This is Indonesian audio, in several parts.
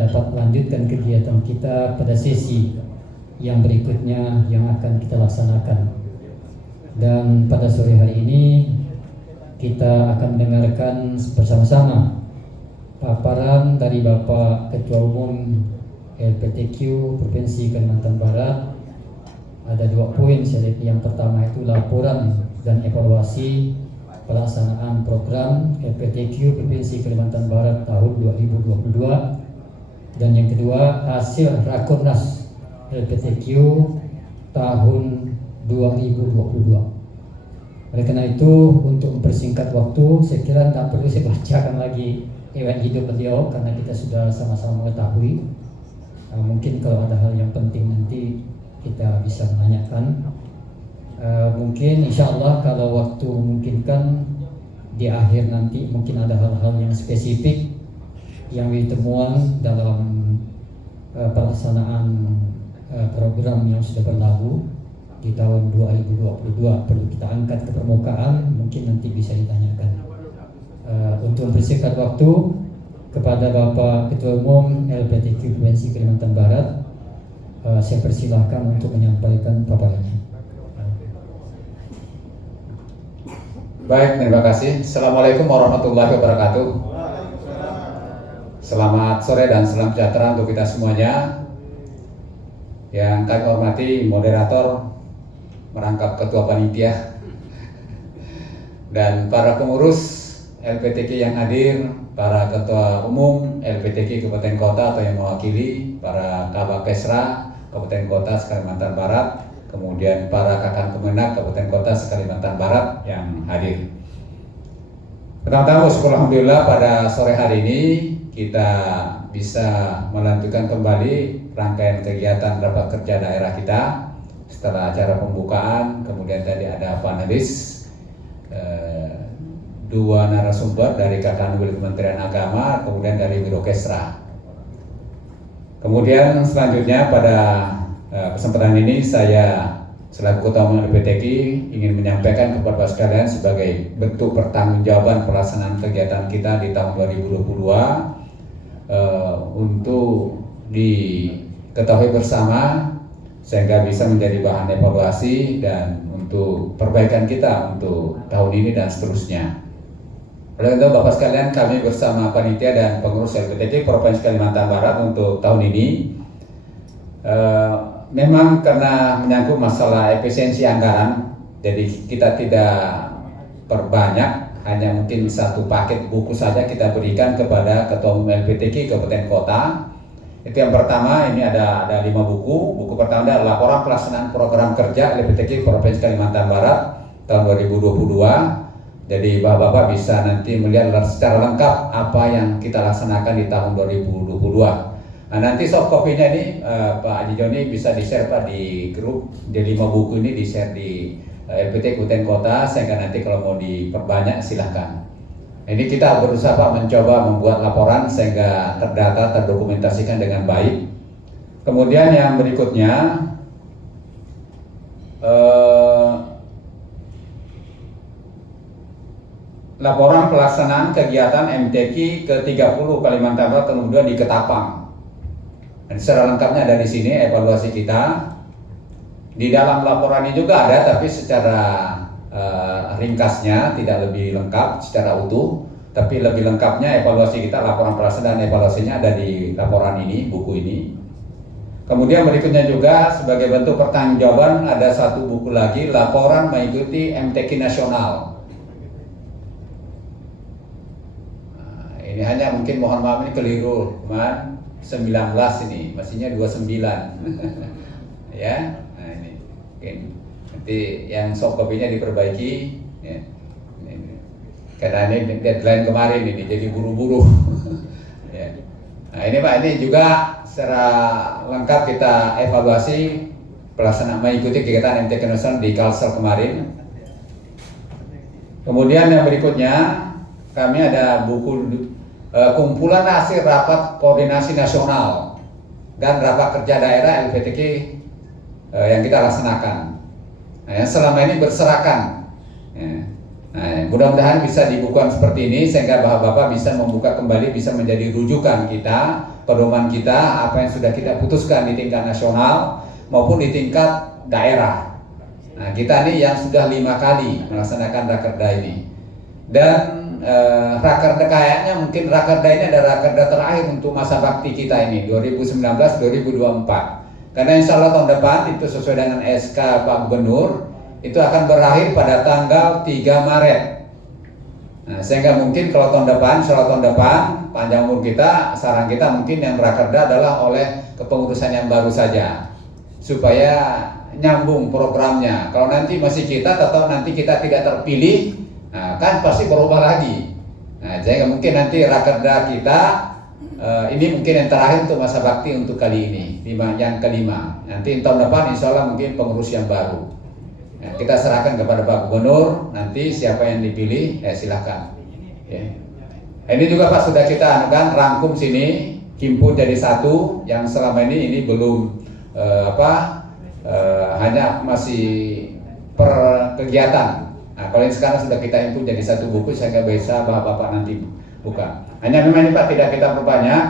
dapat melanjutkan kegiatan kita pada sesi yang berikutnya yang akan kita laksanakan. Dan pada sore hari ini kita akan mendengarkan bersama-sama paparan dari Bapak Ketua Umum LPTQ Provinsi Kalimantan Barat. Ada 2 poin. Yang pertama itu laporan dan evaluasi pelaksanaan program LPTQ Provinsi Kalimantan Barat tahun 2022, dan yang kedua hasil Rakornas LPTQ tahun 2022. Oleh karena itu, untuk mempersingkat waktu, saya kira tidak perlu saya bacakan lagi riwayat hidup beliau karena kita sudah sama-sama mengetahui. Mungkin kalau ada hal yang penting nanti kita bisa menanyakan. Mungkin insya Allah kalau waktu memungkinkan di akhir nanti mungkin ada hal-hal yang spesifik yang ditemuan dalam pelaksanaan program yang sudah berlalu di tahun 2022 perlu kita angkat ke permukaan, mungkin nanti bisa ditanyakan. Untuk mempersingkat waktu, kepada Bapak Ketua Umum LPTQ Provinsi Kalimantan Barat, saya persilahkan untuk menyampaikan paparannya. Baik, terima kasih. Assalamualaikum warahmatullahi wabarakatuh. Selamat sore dan salam sejahtera untuk kita semuanya. Yang kami hormati moderator, merangkap ketua panitia, dan para pengurus LPTQ yang hadir, para ketua umum LPTQ Kabupaten Kota atau yang mewakili, para Kabakesra Kabupaten Kota Kalimantan Barat, kemudian para Kakan Kemenak Kabupaten Kota Kalimantan Barat yang hadir. Pertama-tama alhamdulillah pada sore hari ini kita bisa melanjutkan kembali rangkaian kegiatan rapat kerja daerah kita setelah acara pembukaan. Kemudian tadi ada panelis, 2 narasumber dari Kakanwil Kementerian Agama, kemudian dari Birokesra. Kemudian selanjutnya pada kesempatan ini saya selaku Ketua Umum LPTQ ingin menyampaikan kepada sekalian sebagai bentuk pertanggungjawaban pelaksanaan kegiatan kita di tahun 2022 untuk diketahui bersama sehingga bisa menjadi bahan evaluasi dan untuk perbaikan kita untuk tahun ini dan seterusnya. Oleh itu Bapak sekalian, kami bersama panitia dan pengurus LPTQ Provinsi Kalimantan Barat untuk tahun ini memang karena menyangkut masalah efisiensi anggaran, jadi kita tidak perbanyak, hanya mungkin 1 paket buku saja kita berikan kepada Ketua Umum LPTQ Kabupaten Kota. Itu yang pertama, ini ada 5 buku. Buku pertama adalah laporan pelaksanaan program kerja LPTQ Provinsi Kalimantan Barat tahun 2022. Jadi Bapak-Bapak bisa nanti melihat secara lengkap apa yang kita laksanakan di tahun 2022. Nah, nanti soft copy-nya ini Pak Haji Joni bisa di-share Pak di grup. Jadi 5 buku ini di-share di LPTQ Kabupaten Kota sehingga nanti kalau mau diperbanyak silahkan. Ini kita berusaha Pak mencoba membuat laporan sehingga terdata, terdokumentasikan dengan baik. Kemudian yang berikutnya laporan pelaksanaan kegiatan MTQ ke-30 Kalimantan Barat kemudian di Ketapang. Dan secara lengkapnya ada di sini evaluasi kita. Di dalam laporan ini juga ada, tapi secara ringkasnya tidak lebih lengkap secara utuh, tapi lebih lengkapnya evaluasi kita, laporan pelaksanaan evaluasinya ada di laporan ini, buku ini. Kemudian berikutnya juga sebagai bentuk pertanggungjawaban ada 1 buku lagi, laporan mengikuti MTQ nasional. Nah, ini hanya mungkin mohon maaf ini keliru, teman. 19 ini, mestinya 29. Ya, nah ini mungkin nanti yang soft copy-nya diperbaiki ya. Karena ini deadline kemarin ini jadi buru-buru. Ya. Nah ini Pak, ini juga secara lengkap kita evaluasi pelaksanaan mengikuti kegiatan MTQ nasional di Kalsel kemarin. Kemudian yang berikutnya kami ada buku kumpulan hasil rapat koordinasi nasional dan rapat kerja daerah LPTQ yang kita laksanakan. Nah, yang selama ini berserakan. Ya. Nah, mudah-mudahan bisa dibukukan seperti ini sehingga Bapak-Bapak bisa membuka kembali, bisa menjadi rujukan kita pedoman kita, apa yang sudah kita putuskan di tingkat nasional maupun di tingkat daerah. Nah, kita nih yang sudah 5 kali melaksanakan rakerda ini. Dan rakerda kayaknya mungkin rakerda ini ada rakerda terakhir untuk masa bakti kita ini 2019-2024. Karena insya Allah tahun depan itu sesuai dengan SK Pak Gubernur itu akan berakhir pada tanggal 3 Maret. Nah, sehingga mungkin kalau tahun depan, insya Allah tahun depan panjang umur kita, saran kita mungkin yang rakerda adalah oleh kepengurusan yang baru saja supaya nyambung programnya. Kalau nanti masih kita atau nanti kita tidak terpilih, nah, kan pasti berubah lagi. Nah, jadi mungkin nanti rakerda kita ini mungkin yang terakhir untuk masa bakti untuk kali ini, yang kelima. Nanti tahun depan insya Allah mungkin pengurus yang baru. Nah, kita serahkan kepada Pak Gubernur, nanti siapa yang dipilih, silakan. Ya. Ini juga Pak sudah kita rangkum sini, himpun jadi satu. Yang selama ini belum hanya masih per kegiatan. Nah, kalau ini sekarang sudah kita himpun jadi satu buku sehingga bisa Bapak nanti buka. Hanya memang ini Pak tidak kita perbanyak,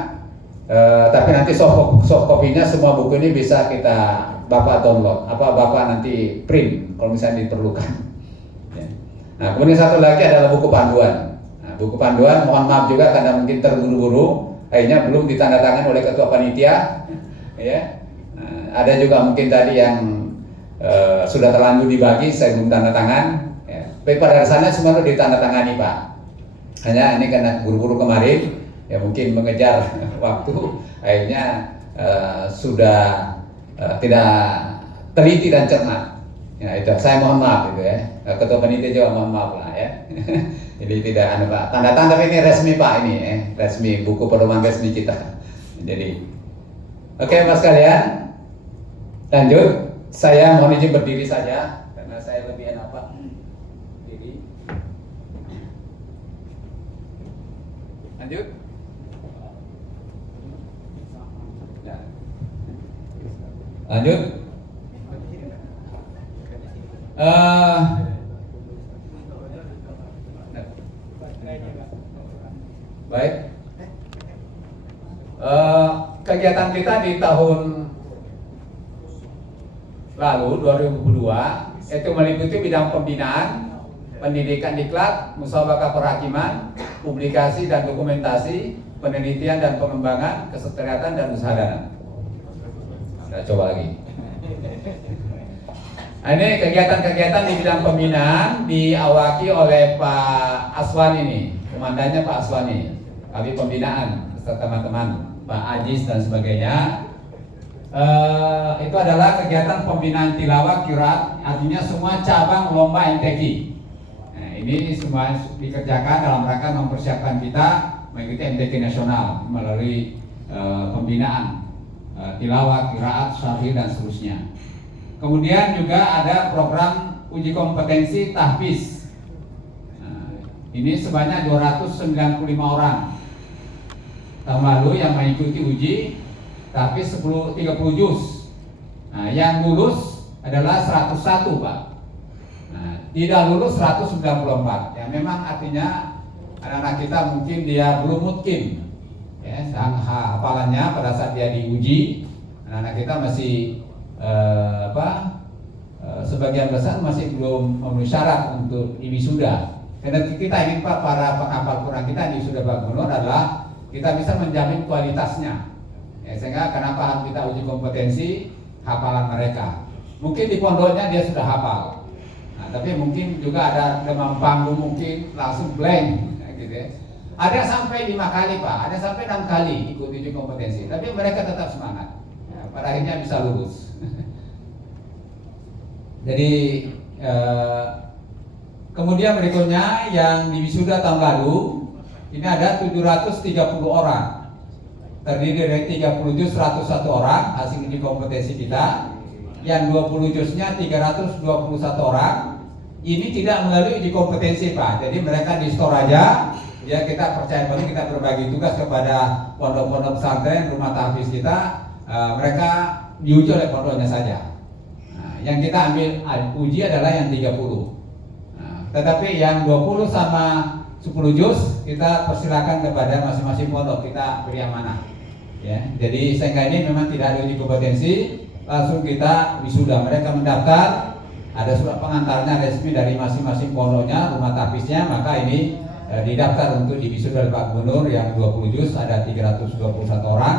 tapi nanti soft copy-nya semua buku ini bisa kita Bapak download, Bapak nanti print kalau misalnya diperlukan. Ya. Nah, kemudian satu lagi adalah buku panduan. Nah, buku panduan mohon maaf juga karena mungkin terburu-buru, akhirnya belum ditandatangani oleh ketua panitia. Ya. Nah, ada juga mungkin tadi yang sudah terlanjur dibagi, saya belum tanda tangan. Ya. Tapi pada dasarnya semua itu ditandatangani Pak. Hanya ini karena buru-buru kemarin, ya mungkin mengejar waktu, akhirnya sudah tidak teliti dan cermat. Ya itu saya mohon maaf itu ya. Ketua panitia juga mohon maaf lah ya. Jadi tidak Pak. Tanda tangan tapi ini resmi Pak ini resmi buku pedoman resmi kita. Jadi oke Mas sekalian, lanjut. Saya mohon izin berdiri saja karena saya lebih enak Pak. Berdiri. Lanjut. Lanjut. Baik. Kegiatan kita di tahun lalu 2022 itu meliputi bidang pembinaan, pendidikan diklat, musyawarah perhakiman, publikasi dan dokumentasi, penelitian dan pengembangan, kesekretariatan dan usaha dana. Nah, coba lagi. Nah, ini kegiatan-kegiatan di bidang pembinaan diawaki oleh Pak Aswan ini, komandannya Pak Aswan ini, kami pembinaan beserta teman-teman, Pak Ajis dan sebagainya. Itu adalah kegiatan pembinaan tilawah qiraat, artinya semua cabang lomba MTQ. Nah, ini semua dikerjakan dalam rangka mempersiapkan kita mengikuti MTQ nasional melalui pembinaan tilawah, qiraat, syar'i dan seterusnya. Kemudian juga ada program uji kompetensi tahfiz. Nah, ini sebanyak 295 orang tahun lalu yang mengikuti uji tahfiz 30 juz. Nah, yang lulus adalah 101 Pak. Nah, tidak lulus 194. Ya memang artinya anak-anak kita mungkin dia belum mungkin ya, hafalannya pada saat dia diuji, anak-anak kita masih sebagian besar masih belum memenuhi syarat untuk wisuda. Karena kita ingin Pak para penghafal Quran kita di wisuda Pak Gubernur adalah kita bisa menjamin kualitasnya. Ya, sehingga kenapa harus kita uji kompetensi hafalan mereka. Mungkin di pondoknya dia sudah hafal. Nah, tapi mungkin juga ada demam panggung mungkin langsung blank gitu ya. Ada sampai 5 kali Pak, ada sampai 6 kali ikut uji kompetensi, tapi mereka tetap semangat. Ya, pada akhirnya bisa lulus. Jadi kemudian berikutnya yang di wisuda tahun lalu ini ada 730 orang, terdiri dari 30 juz 101 orang hasil uji kompetensi kita, yang 20 juznya 321 orang. Ini tidak melalui uji kompetensi Pak, jadi mereka di store aja. Ya kita percaya penuh, kita berbagi tugas kepada pondok-pondok pesantren, rumah tahfiz kita, mereka diuji oleh pondoknya saja. Nah, yang kita ambil uji adalah yang 30. Nah, tetapi yang 20 sama 10 juz kita persilakan kepada masing-masing pondok, kita beri amanah. Ya, jadi sehingga ini memang tidak ada uji kompetensi, langsung kita wisuda. Mereka mendaftar, ada surat pengantarnya resmi dari masing-masing pondoknya, rumah tapisnya, maka ini didaftar untuk diwisuda oleh Pak Gubernur yang 20 juz, ada 321 orang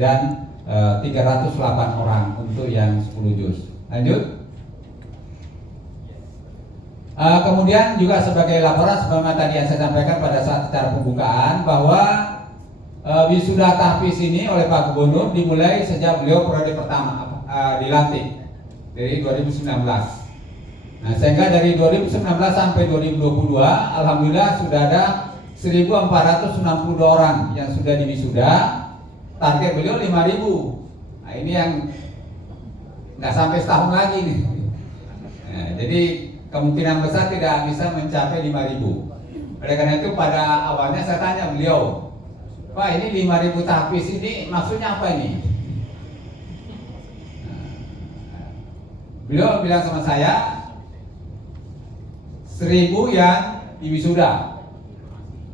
dan 308 orang untuk yang 10 juz. Lanjut. Kemudian juga sebagai laporan sebagaimana tadi yang saya sampaikan pada saat acara pembukaan bahwa wisuda tahfiz ini oleh Pak Gubernur dimulai sejak beliau periode pertama dilantik dari 2019. Nah, sehingga dari 2019 sampai 2022 alhamdulillah sudah ada 1.462 orang yang sudah diwisuda. Target beliau 5.000. Nah, ini yang nggak sampai setahun lagi nih. Nah, jadi kemungkinan besar tidak bisa mencapai 5.000. Oleh karena itu pada awalnya saya tanya beliau, Pak, ini 5.000 tahfiz ini maksudnya apa ini? Beliau bilang sama saya, 1.000 yang diwisuda,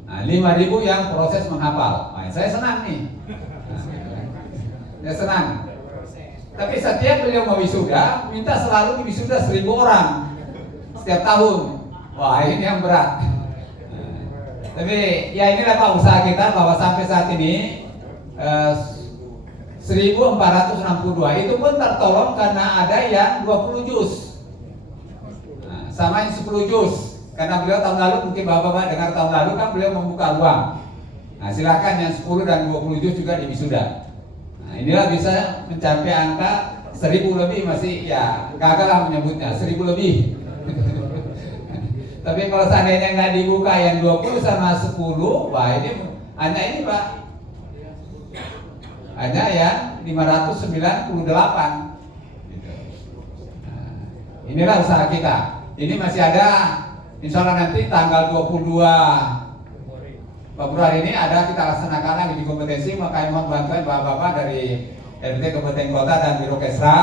5.000 yang proses menghafal. Nah, saya senang nih. Saya senang. Tapi setiap beliau mau wisuda, minta selalu diwisuda 1.000 orang setiap tahun. Wah, ini yang berat. Tapi ya inilah Pak usaha kita bahwa sampai saat ini 1.462 itu pun tertolong karena ada yang 20 juz. Nah, sama yang 10 juz. Karena beliau tahun lalu, mungkin Bapak-bapak dengar tahun lalu kan beliau membuka ruang. Nah, silakan yang 10 dan 20 juz juga diwisuda. Nah, inilah bisa mencapai angka 1.000 lebih, masih ya gagal lah menyebutnya 1.000 lebih. Tapi kalau seandainya nggak dibuka yang 20 sama 10, wah ini hanya ini Pak, hanya yang 598. Gitu. Nah, inilah usaha kita. Ini masih ada, insya Allah nanti tanggal 22 Februari ini ada kita laksanakan lagi di kompetensi, makanya mohon bantuan Bapak-bapak dari LPT Kabupaten Kota dan Biro Kesra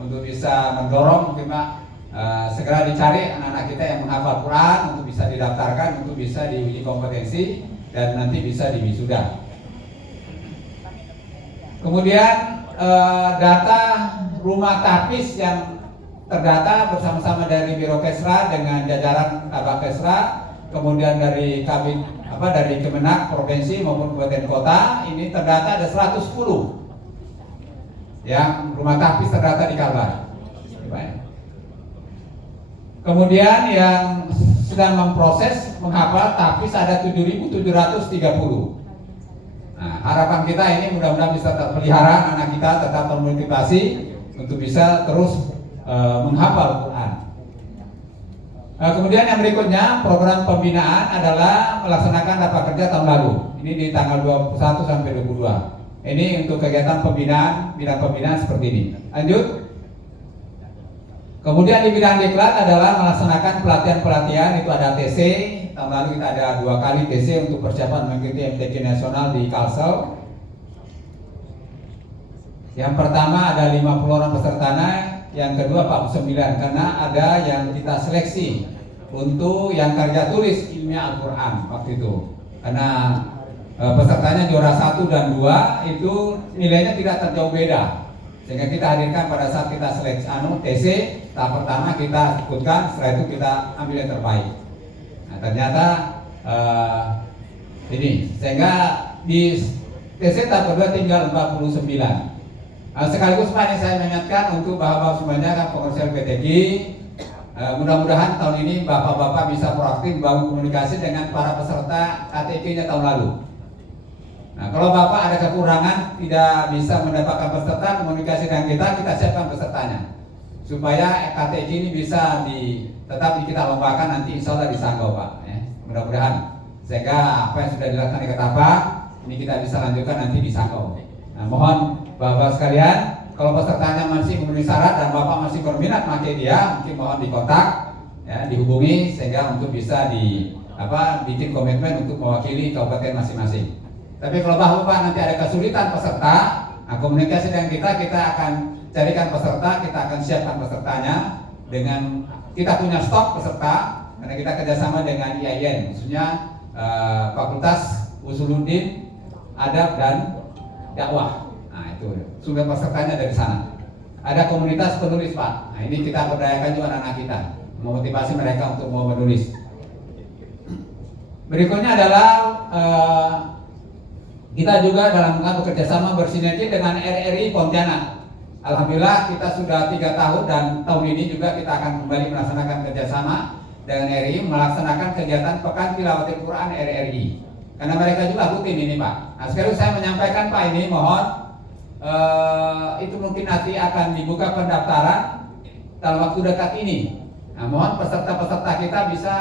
untuk bisa mendorong mungkin Pak segera dicari anak-anak kita yang menghafal Quran untuk bisa didaftarkan, untuk bisa diuji kompetensi dan nanti bisa diwisuda. Kemudian data rumah tahfiz yang terdata bersama-sama dari Biro Kesra dengan jajaran Kabak Kesra, kemudian dari Kabin dari Kemenak provinsi maupun kabupaten kota, ini terdata ada 110 yang rumah tahfiz terdata di Kalbar. Kemudian yang sedang memproses menghafal tahfiz ada 7.730. Nah, harapan kita ini mudah-mudahan bisa terpelihara, anak kita tetap termotivasi untuk bisa terus menghafal Quran. Kemudian yang berikutnya program pembinaan adalah melaksanakan rapat kerja tahun lalu. Ini di tanggal 21 sampai 22. Ini untuk kegiatan pembinaan, bidang pembinaan seperti ini. Lanjut. Kemudian di bidang diklat adalah melaksanakan pelatihan-pelatihan, itu ada TC. Tahun lalu kita ada 2 kali TC untuk persiapan mengikuti MTQ nasional di Kalsel. Yang pertama ada 50 orang pesertanya, yang kedua 49 karena ada yang kita seleksi untuk yang karya tulis ilmiah Al-Quran waktu itu. Karena pesertanya juara 1 dan 2 itu nilainya tidak terjauh beda. Sehingga kita hadirkan pada saat kita seleksi TC tahap pertama kita ikutkan, setelah itu kita ambil yang terbaik. Nah, ternyata ini sehingga di TC tahap kedua tinggal 49. Sekaligus Pak ini saya mengingatkan untuk bapak-bapak semuanya kan pengusaha PTG, mudah-mudahan tahun ini bapak-bapak bisa proaktif membangun komunikasi dengan para peserta KTK-nya tahun lalu. Nah, kalau Bapak ada kekurangan tidak bisa mendapatkan peserta, komunikasi dengan kita siapkan pesertanya supaya KTJ ini bisa tetap kita lombakan nanti insya Allah di Sanggau Pak. Ya. Mudah-mudahan sehingga apa yang sudah dilakukan di Ketapang ini kita bisa lanjutkan nanti di Sanggau. Nah, mohon Bapak sekalian, kalau pesertanya masih memenuhi syarat dan Bapak masih berminat pakai dia, mungkin mohon dikontak, ya, dihubungi sehingga untuk bisa bikin komitmen untuk mewakili kabupaten masing-masing. Tapi kalau Bapak nanti ada kesulitan peserta, komunikasi dengan kita akan carikan peserta, kita akan siapkan pesertanya dengan kita punya stok peserta karena kita kerjasama dengan IAIN, maksudnya Fakultas Usuluddin Adab dan dakwah. Nah itu sumber pesertanya dari sana. Ada komunitas penulis Pak. Nah ini kita berdayakan juga anak-anak kita, memotivasi mereka untuk mau menulis. Berikutnya adalah kita juga dalam bekerja sama bersinergi dengan RRI Pontianak. Alhamdulillah kita sudah 3 tahun dan tahun ini juga kita akan kembali melaksanakan kerjasama dengan RRI melaksanakan kegiatan Pekan Tilawatil Quran RRI. Karena mereka juga rutin ini Pak. Nah sekarang saya menyampaikan Pak ini mohon itu mungkin nanti akan dibuka pendaftaran dalam waktu dekat ini. Nah mohon peserta-peserta kita bisa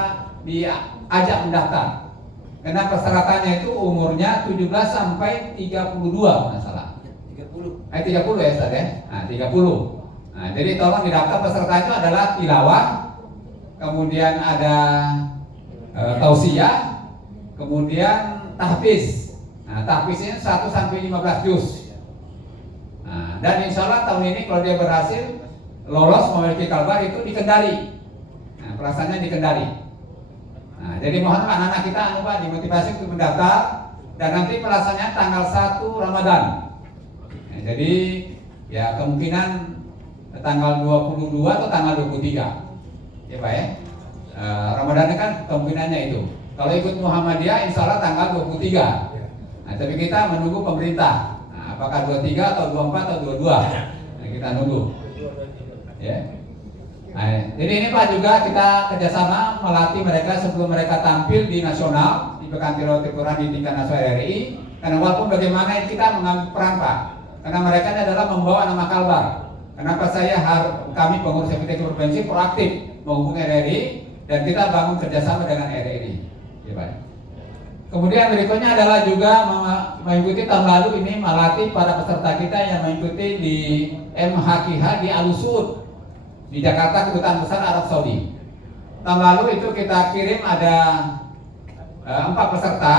diajak mendaftar. Karena persyaratannya itu umurnya 17 sampai 32 nggak salah. 30 ya Ustaz ya. Nah 30. Nah jadi tolong didaftar. Peserta itu adalah tilawah, kemudian ada tausiah, kemudian tahfiz. Nah tahfiznya 1 sampai 15 juz. Nah, dan insya Allah tahun ini kalau dia berhasil lolos memiliki kalbar itu di Kendari. Nah pelaksanaannya di Kendari. Nah, jadi mohon anak-anak kita dimotivasi untuk mendaftar dan nanti pelaksanaannya tanggal 1 Ramadan. Nah, jadi ya kemungkinan tanggal 22 atau tanggal 23. Ya Pak ya. Ramadan kan kemungkinannya itu. Kalau ikut Muhammadiyah insya Allah tanggal 23. Nah, tapi kita menunggu pemerintah. Nah, apakah 23 atau 24 atau 22? Nah, kita nunggu. Ya. Nah, jadi ini Pak juga kita kerjasama melatih mereka sebelum mereka tampil di nasional di Pekan Tilawatil Quran di tingkat nasional RRI. Karena walaupun bagaimana kita mengambil peran Pak, karena mereka adalah membawa nama kalbar. Kenapa kami pengurus FPTK provinsi proaktif menghubungi RRI dan kita bangun kerjasama dengan RRI. Ya Pak. Kemudian berikutnya adalah juga mengikuti tahun lalu ini melatih para peserta kita yang mengikuti di MHKH di Al-Saud di Jakarta, Kedutaan Besar Arab Saudi. Tahun lalu itu kita kirim ada 4 peserta,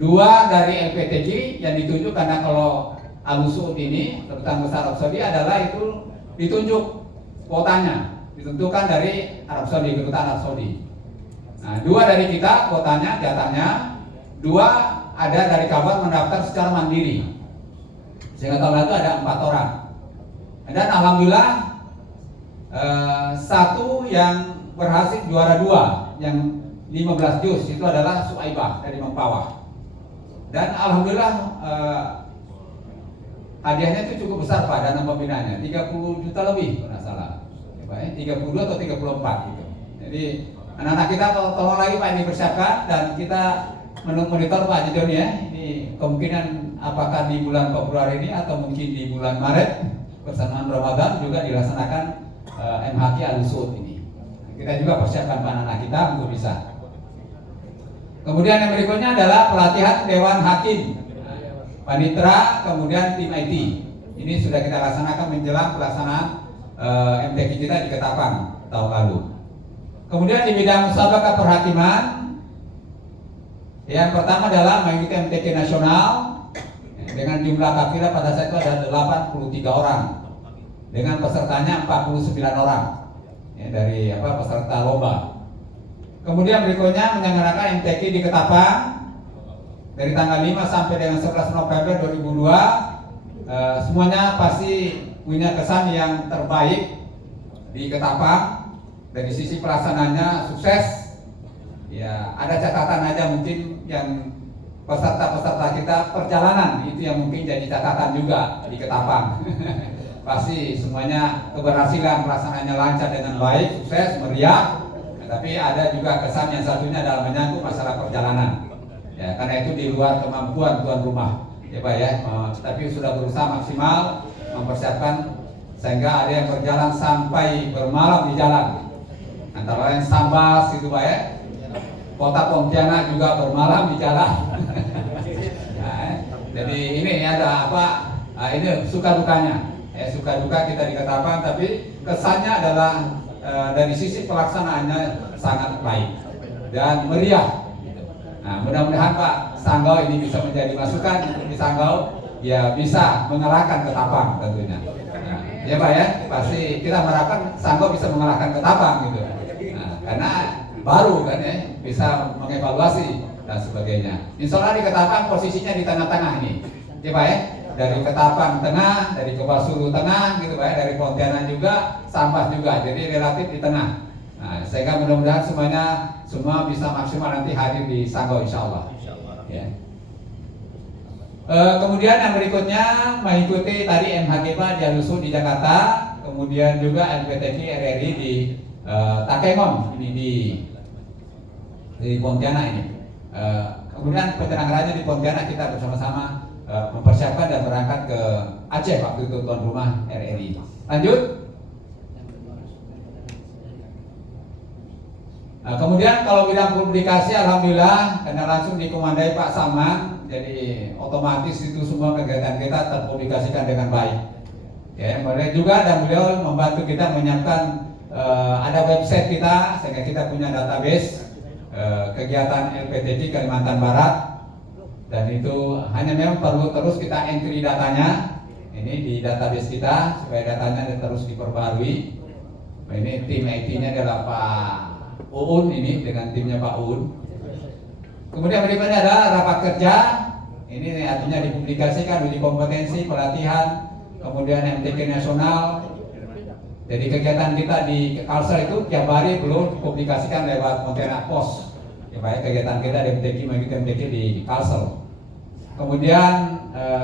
2 dari LPTG yang ditunjuk karena kalau Al-Saud ini Kedutaan Besar Arab Saudi adalah itu ditunjuk kuotanya, ditentukan dari Arab Saudi, Kedutaan Arab Saudi. Nah 2 dari kita kuotanya, jatahnya, 2 ada dari kabar mendaftar secara mandiri. Sehingga tahun lalu ada 4 orang. Dan alhamdulillah 1 yang berhasil juara 2 yang 15 juz itu adalah Suaibah dari Mempawah. Dan alhamdulillah hadiahnya itu cukup besar Pak, dana pembinaannya 30 juta lebih kalau salah. Ya, 32 atau 34 gitu. Jadi anak-anak kita tolong lagi Pak dipersiapkan dan kita monitor Pak Jidon ya. Ini kemungkinan apakah di bulan Februari ini atau mungkin di bulan Maret bersamaan Ramadan juga dilaksanakan MHK Al-Saud ini. Kita juga persiapkan anak-anak kita untuk bisa. Kemudian yang berikutnya adalah pelatihan Dewan Hakim, Panitra, kemudian tim IT. Ini sudah kita laksanakan menjelang pelaksanaan MTQ kita di Ketapang tahun lalu. Kemudian di bidang musabaqah perhakiman, yang pertama adalah mengikuti MTQ nasional dengan jumlah kafilah pada saat itu ada 83 orang. Dengan pesertanya 49 orang ya, dari peserta lomba. Kemudian berikutnya menyelenggarakan MTQ di Ketapang dari tanggal 5 sampai dengan 11 November 2002. Semuanya pasti punya kesan yang terbaik di Ketapang. Dari sisi pelaksananya sukses. Ya, ada catatan aja mungkin yang peserta-peserta kita perjalanan itu yang mungkin jadi catatan juga di Ketapang. Pasti semuanya keberhasilan pelaksanaannya lancar dengan baik, sukses, meriah. Tapi ada juga kesan yang satunya dalam menyangkut masalah perjalanan. Ya, karena itu di luar kemampuan tuan rumah, ya Pak ya. Tapi sudah berusaha maksimal mempersiapkan sehingga ada yang berjalan sampai bermalam di jalan. Antara lain Sambas gitu Pak ya. Kota Pontianak juga bermalam di jalan. Nah, jadi ini ada ini suka dukanya. Ya, suka duka kita di Ketapang, tapi kesannya adalah dari sisi pelaksanaannya sangat baik dan meriah. Nah, mudah-mudahan Pak Sanggau ini bisa menjadi masukan untuk di Sanggau ya bisa mengalahkan Ketapang tentunya. Nah, ya Pak ya, pasti kita mengharapkan Sanggau bisa mengalahkan Ketapang gitu. Nah, karena baru kan ya bisa mengevaluasi dan sebagainya. Insya Allah di Ketapang posisinya di tengah-tengah ini. ya Pak ya, dari Ketapang tengah, dari Kebasulu tengah gitu Pak ya, dari Pontianak juga, Sambas juga, jadi relatif di tengah. Nah, sehingga mudah-mudahan semuanya semua bisa maksimal nanti hadir di Sanggau insya Allah. Ya. Kemudian yang berikutnya mengikuti tadi MHGPA di Alusu di Jakarta, kemudian juga LPTK RRI di Takengon ini di Pontianak ini. Kemudian penyelenggaranya di Pontianak kita bersama-sama mempersiapkan dan berangkat ke Aceh waktu itu tuan rumah RRI. Lanjut. Kemudian kalau bidang publikasi alhamdulillah karena langsung dikomandai Pak Saman, jadi otomatis itu semua kegiatan kita terpublikasikan dengan baik. Ya, boleh juga dan beliau membantu kita menyiapkan ada website kita sehingga kita punya database kegiatan LPTK Kalimantan Barat, dan itu hanya memang perlu terus kita entry datanya ini di database kita supaya datanya terus diperbarui. Ini tim IT-nya adalah Pak Uun ini dengan timnya Pak Uun. Kemudian berikutnya ada rapat kerja. Ini artinya dipublikasikan uji kompetensi, pelatihan, kemudian MTK nasional. Jadi kegiatan kita di Kalsel itu tiap hari belum dipublikasikan lewat Pontianak Pos. Ya Pak, kegiatan kita di MTK di Kalsel. Kemudian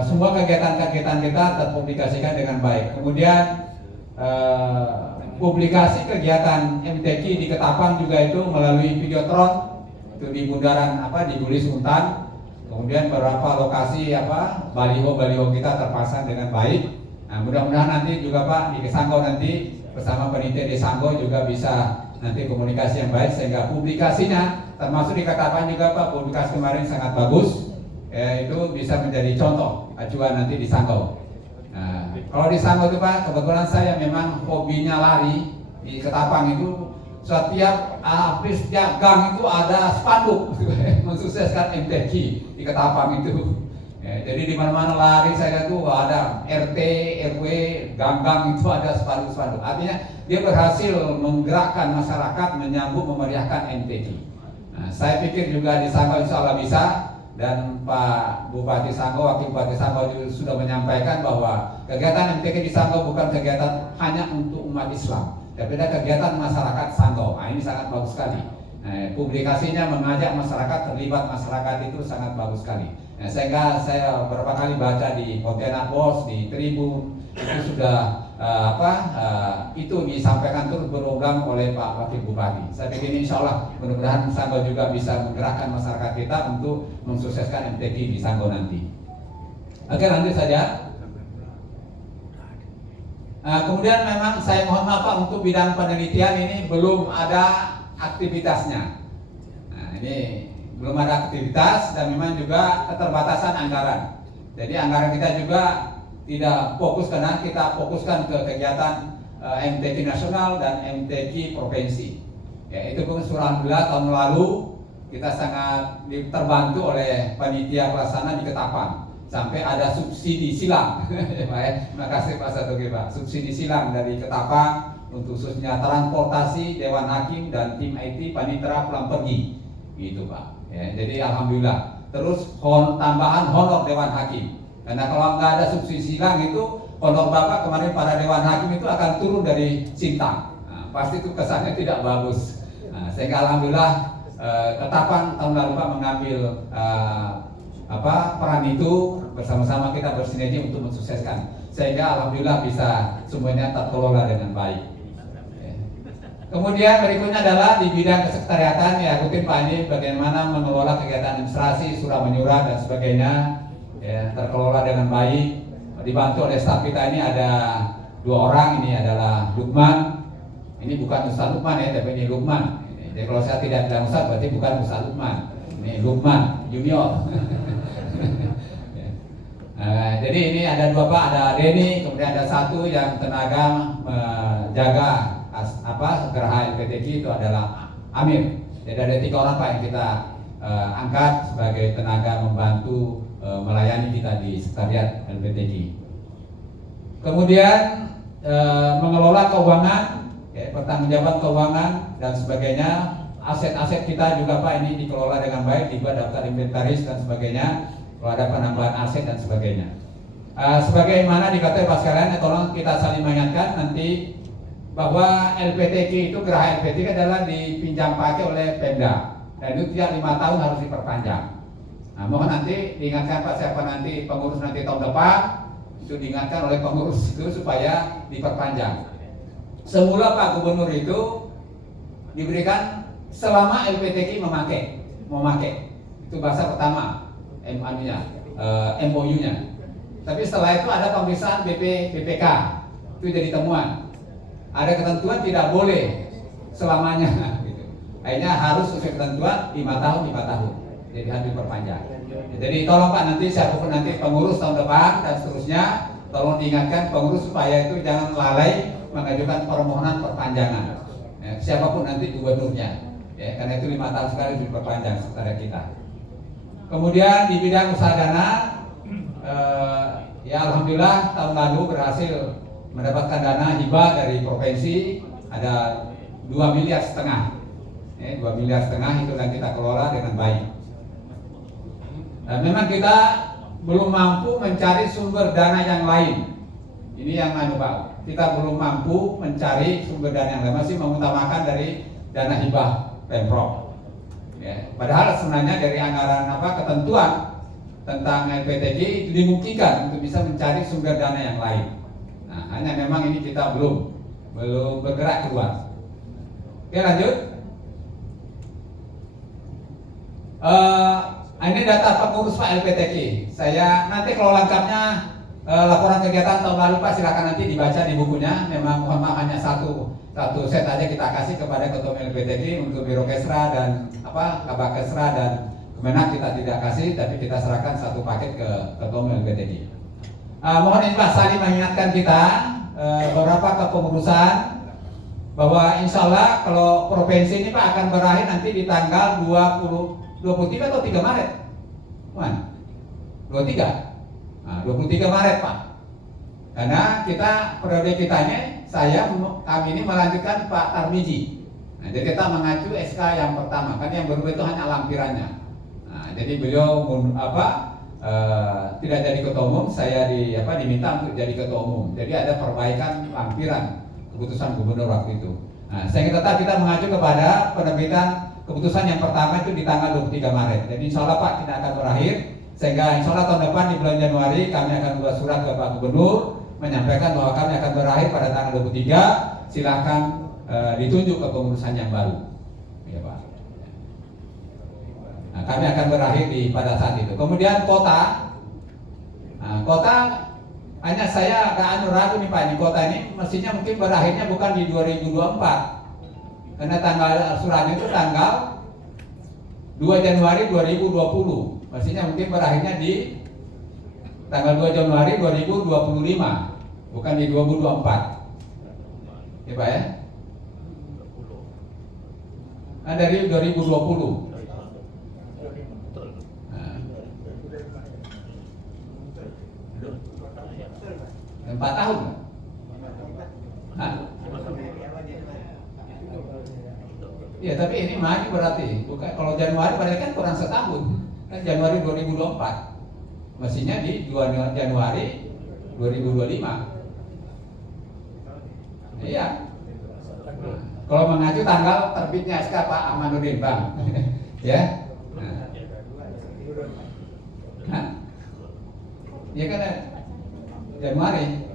semua kegiatan-kegiatan kita terpublikasikan dengan baik. Kemudian publikasi kegiatan MTQ di Ketapang juga itu melalui videotron itu di bundaran di Gulis Untan. Kemudian beberapa lokasi baliho kita terpasang dengan baik. Nah, mudah-mudahan nanti juga Pak di Sanggau nanti bersama panitia di Sanggau juga bisa nanti komunikasi yang baik sehingga publikasinya termasuk di Ketapang juga Pak, publikasi kemarin sangat bagus. Itu bisa menjadi contoh acuan nanti di Sanggau. Nah, kalau di Sanggau itu Pak, kebetulan saya memang hobinya lari. Di Ketapang itu setiap habis tiap gang itu ada spanduk mensukseskan MTQ di Ketapang itu. Ya, jadi di mana-mana lari saya itu ada RT, RW, gang-gang itu ada spanduk-spanduk. Artinya dia berhasil menggerakkan masyarakat menyambut memeriahkan MTQ. Nah, saya pikir juga di Sanggau insya Allah bisa. Dan Pak Bupati Sanggau, Wakil Bupati Sanggau juga sudah menyampaikan bahwa kegiatan MTQ di Sanggau bukan kegiatan hanya untuk umat Islam, tapi ada kegiatan masyarakat Sanggau. Nah, ini sangat bagus sekali. Nah, publikasinya mengajak masyarakat, terlibat masyarakat itu sangat bagus sekali. Nah, sehingga saya beberapa kali baca di Pontianak Pos, di Tribun, itu sudah itu disampaikan terus berulang oleh Pak Wakil Bupati. Saya pikir insya Allah mudah-mudahan Sanggau juga bisa menggerakkan masyarakat kita untuk mensukseskan MTQ di Sanggau nanti. Oke, lanjut saja. Kemudian memang saya mohon maaf Pak, untuk bidang penelitian ini belum ada aktivitasnya. Nah, ini belum ada aktivitas dan memang juga keterbatasan anggaran. Jadi anggaran kita juga tidak fokus karena kita fokuskan ke kegiatan MTQ nasional dan MTQ provinsi. Ya, itu pun alhamdulillah tahun lalu kita sangat terbantu oleh panitia pelaksana di Ketapang sampai ada subsidi silang. Terima kasih Pak Satogi Pak. Subsidi silang dari Ketapang untuk khususnya transportasi Dewan Hakim dan tim IT Panitera pulang pergi, gitu Pak. Ya, jadi alhamdulillah. Terus tambahan honor Dewan Hakim. Karena kalau nggak ada subsidi silang itu honor Bapak kemarin pada Dewan Hakim itu akan turun dari Sintang. Nah, pasti itu kesannya tidak bagus. Nah, sehingga alhamdulillah Ketapang tahun lalu Pak mengambil peran itu, bersama-sama kita bersinergi untuk mensukseskan. Sehingga alhamdulillah bisa semuanya terkelola dengan baik. Kemudian berikutnya adalah di bidang kesekretariatan, ya rutin Pak ini bagaimana mengelola kegiatan administrasi, surat menyurat dan sebagainya. Ya, terkelola dengan baik, dibantu oleh staf kita ini ada 2 orang, ini adalah Lukman, ini bukan Ustaz Lukman ya, tapi ini Lukman. Jadi kalau saya tidak bilang Ustaz berarti bukan Ustaz Lukman, ini Lukman Junior. Jadi ini ada 2 Pak, ada Denny, kemudian ada 1 yang tenaga menjaga geraha LPTQ itu adalah Amir. Jadi ada 3 orang Pak yang kita angkat sebagai tenaga membantu melayani kita di sekretariat LPTQ. Kemudian mengelola keuangan, pertanggungjawaban keuangan dan sebagainya. Aset-aset kita juga Pak ini dikelola dengan baik, juga daftar inventaris dan sebagainya. kalau ada penambahan aset dan sebagainya. Sebagaimana dikatakan Pak sekalian, tolong kita saling mengingatkan nanti bahwa LPTK itu, geraha LPTK adalah dipinjam pakai oleh Pemda dan itu tiap 5 tahun harus diperpanjang. Nah, mohon nanti diingatkan Pak, siapa nanti pengurus nanti tahun depan itu diingatkan oleh pengurus itu supaya diperpanjang. Semula Pak Gubernur itu diberikan selama LPTK memakai. Itu bahasa pertama MOU-nya. Tapi setelah itu ada pemeriksaan BPK, itu jadi temuan. Ada ketentuan tidak boleh selamanya. Gitu. Akhirnya harus sesuai ketentuan 5 tahun. Jadi harus diperpanjang. Jadi tolong Pak, nanti siapapun nanti pengurus tahun depan dan seterusnya, tolong diingatkan pengurus supaya itu jangan lalai mengajukan permohonan perpanjangan. Ya, siapapun nanti gubernurnya. Ya, karena itu 5 tahun sekali diperpanjang kepada kita. Kemudian di bidang usaha dana, ya alhamdulillah tahun lalu berhasil mendapatkan dana hibah dari provinsi ada 2,5 miliar. 2,5 miliar itu dan kita kelola dengan baik. Dan memang kita belum mampu mencari sumber dana yang lain. Ini yang Pak, kita belum mampu mencari sumber dana yang lain, masih mengutamakan dari dana hibah Pemprov. Ya, padahal sebenarnya dari anggaran ketentuan tentang LPTK itu dimungkinkan untuk bisa mencari sumber dana yang lain. Nah, hanya memang ini kita belum bergerak keluar. Oke, lanjut. Ini data pengurus Pak LPTK. Saya nanti kalau lengkapnya laporan kegiatan tahun lalu Pak silakan nanti dibaca di bukunya. Memang mohon maaf hanya satu set aja kita kasih kepada Ketua LPTK untuk Biro Kesra dan Kabakesra dan Kemenak kita tidak kasih, tapi kita serahkan satu paket ke Ketua LPTK. Mohon ini Pak saling mengingatkan kita beberapa kepengurusan bahwa insya Allah kalau provinsi ini Pak akan berakhir nanti di tanggal 23 atau 3 Maret. 23. Nah, 23 Maret Pak. Karena kita periode kitanya kami ini melanjutkan Pak Tarmizi. Nah, jadi kita mengacu SK yang pertama, kan yang berubah itu hanya lampirannya. Nah, jadi beliau tidak jadi ketua umum, saya diminta untuk jadi ketua umum. Jadi ada perbaikan lampiran keputusan gubernur waktu itu. Nah, sehingga tetap kita mengacu kepada penerbitan keputusan yang pertama itu di tanggal 23 Maret. Jadi insya Allah Pak kita akan berakhir, sehingga insya Allah tahun depan di bulan Januari kami akan buat surat ke Pak Gubernur menyampaikan bahwa kami akan berakhir pada tanggal 23. Silahkan ditunjuk ke pengurusan yang baru, ya Pak. Nah, kami akan berakhir pada saat itu. Kemudian kota, hanya saya agak ragu nih Pak, ini kota ini mestinya mungkin berakhirnya bukan di 2024. Karena tanggal suratnya itu tanggal 2 Januari 2020. Mestinya mungkin berakhirnya di tanggal 2 Januari 2025, bukan di 2024. Ya Pak ya? Nah, dari 2020. Nah. 4 tahun. Hah? Ya tapi ini maju berarti. Bukan, kalau Januari berarti kan kurang setahun. Kan Januari 2024. Mestinya di 2 Januari 2025. Iya. Kalau mengacu tanggal terbitnya SK Pak Amanuddin Bang. Ya. Nah. Ya kan Januari.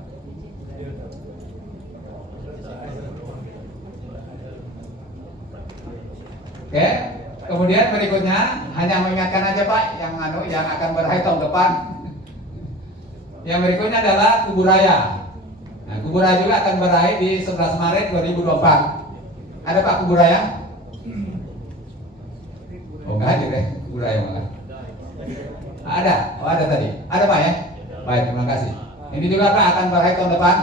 Oke, kemudian berikutnya hanya mengingatkan aja Pak yang akan berakhir tahun depan. Yang berikutnya adalah Kuburaya. Nah, Kuburaya juga akan berakhir di 11 Maret 2024. Ada Pak Kuburaya? Oh enggak ada deh Kuburaya malah. Ada, ada tadi. Ada Pak ya? Baik, terima kasih. Ini juga Pak akan berakhir tahun depan.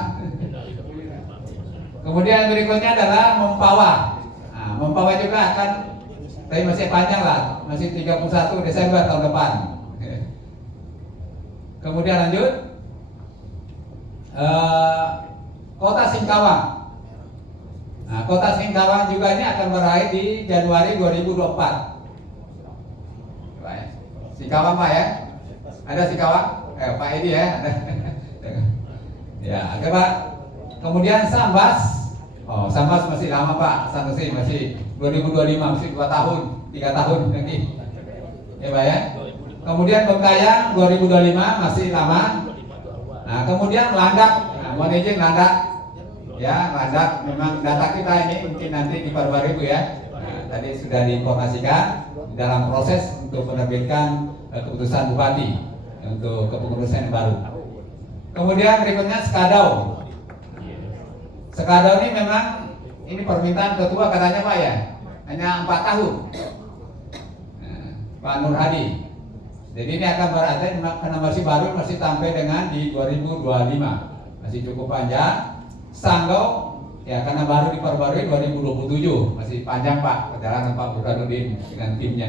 Kemudian berikutnya adalah Mempawah. Nah, Mempawah juga akan, tapi masih panjang lah, masih 31 Desember tahun depan. Kemudian lanjut, Kota Singkawang. Nah, Kota Singkawang juga ini akan berakhir di Januari 2024. Singkawang Pak ya. Ada si kawan? Pak Edi ya. Ada. Ya, oke Pak. Kemudian Sambas. Oh, Sambas masih lama Pak. Sanusi masih 2025, masih 2 tahun, 3 tahun lagi. Ya Pak ya. Kemudian Bengkayang 2025 masih lama. Nah, kemudian Landak, mohon izin Landak. Ya, Landak memang data kita ini mungkin nanti diperbarui Bu ya. Nah, tadi sudah diinformasikan dalam proses untuk menerbitkan keputusan Bupati untuk kepengurusan yang baru. Kemudian berikutnya Sekadau. Sekadau ini memang ini permintaan ketua katanya Pak ya, hanya 4 tahun. Nah, Pak Nur Hadi. Jadi ini akan berada karena masih baru, masih sampai dengan di 2025, masih cukup panjang. Sanggau ya karena baru diperbarui 2027, masih panjang Pak perjalanan Pak Burhanuddin dengan timnya.